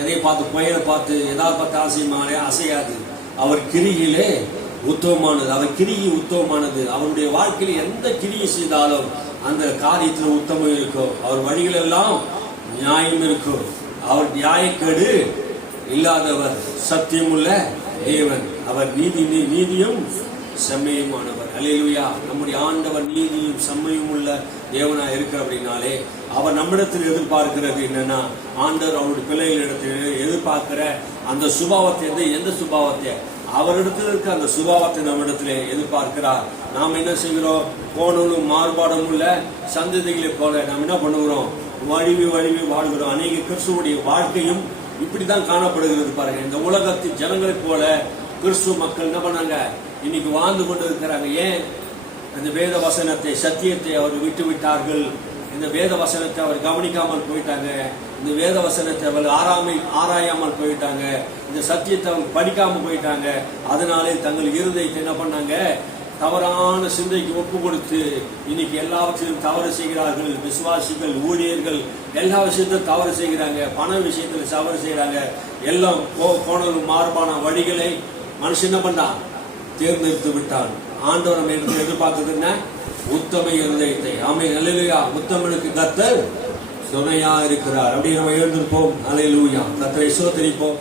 எதை பார்த்து, புயலை பார்த்து, எதாவது பார்த்து அசையுமா? அசையாது. அவர் கிரியிலே உத்தமமானது. அவர் கிரியை உத்தமமானது. அவருடைய வாழ்க்கையில் எந்த கிரியை செய்தாலும் அந்த காரியத்தில் உத்தமம் இருக்கும். அவர் வழிகள் எல்லாம் நியாயம் இருக்கும். அவர் நியாயக்கேடு இல்லாதவர், சத்தியமுள்ள தேவன், அவர் நீதியும் செம்மையுமானவர். அல்லேலூயா. நம்முடைய ஆண்டவர் நீதியும் செம்மையும் உள்ள தேவனா இருக்கிற அப்படின்னாலே அவர் நம்மிடத்தில் எதிர்பார்க்கிறது என்னன்னா, ஆண்டவர் அவருடைய பிள்ளைகளிடத்தில் எதிர்பார்க்கிற அந்த சுபாவத்தை, எந்த சுபாவத்தை? அவரிடத்தில் இருக்க அந்த சுபாவத்தை நம்மிடத்திலே எதிர்பார்க்கிறார். நாம் என்ன செய்கிறோம்? போனலும் மாறுபாடும் உள்ள சந்ததிகளை போல நாம் என்ன பண்ணுகிறோம்? வழிவி வாழ்கிறோம். அநேக கிறிஸ்துவுடைய வாழ்க்கையும் இப்படித்தான் காணப்படுகிறது பாருங்க. இந்த உலகத்தின் ஜனங்களைப் போல கிறிஸ்துவ மக்கள் என்ன பண்ணாங்க? இன்னைக்கு வாழ்ந்து கொண்டு இருக்கிறாங்க. ஏன்? இந்த வேத வசனத்தை, சத்தியத்தை அவர் விட்டு விட்டார்கள். இந்த வேத வசனத்தை அவர் கவனிக்காமல் போயிட்டாங்க. இந்த வேத வசனத்தை அவர் ஆராயாமல் போயிட்டாங்க. இந்த சத்தியத்தை அவர் படிக்காம போயிட்டாங்க. அதனாலே தங்கள் இருதயத்தை என்ன பண்ணாங்க? தவறான சிந்தைக்கு ஒப்பு கொடுத்து இன்னைக்கு எல்லாவற்றிலும் தவறு செய்கிறார்கள். விசுவாசிகள், ஊழியர்கள் எல்லா விஷயத்திலும் தவறு செய்கிறாங்க. பண விஷயத்தில் தவறு செய்கிறாங்க. எல்லாம் கோணலும் மாறுபான வழிகளை மனுஷன் என்ன பண்ணான்? தேர்ந்தெடுத்து விட்டான். ஆண்டவர் நம்ம இடத்துல எதிர்பார்த்தது என்ன? உத்தம இருதயத்தை. ஆமென். அல்லேலூயா. உத்தமனுக்கு கர்த்தர் துணையா இருக்கிறார். அப்படி நம்ம எழுந்திருப்போம். அல்லேலூயா. கர்த்தரை ஸ்தோத்திரிப்போம்.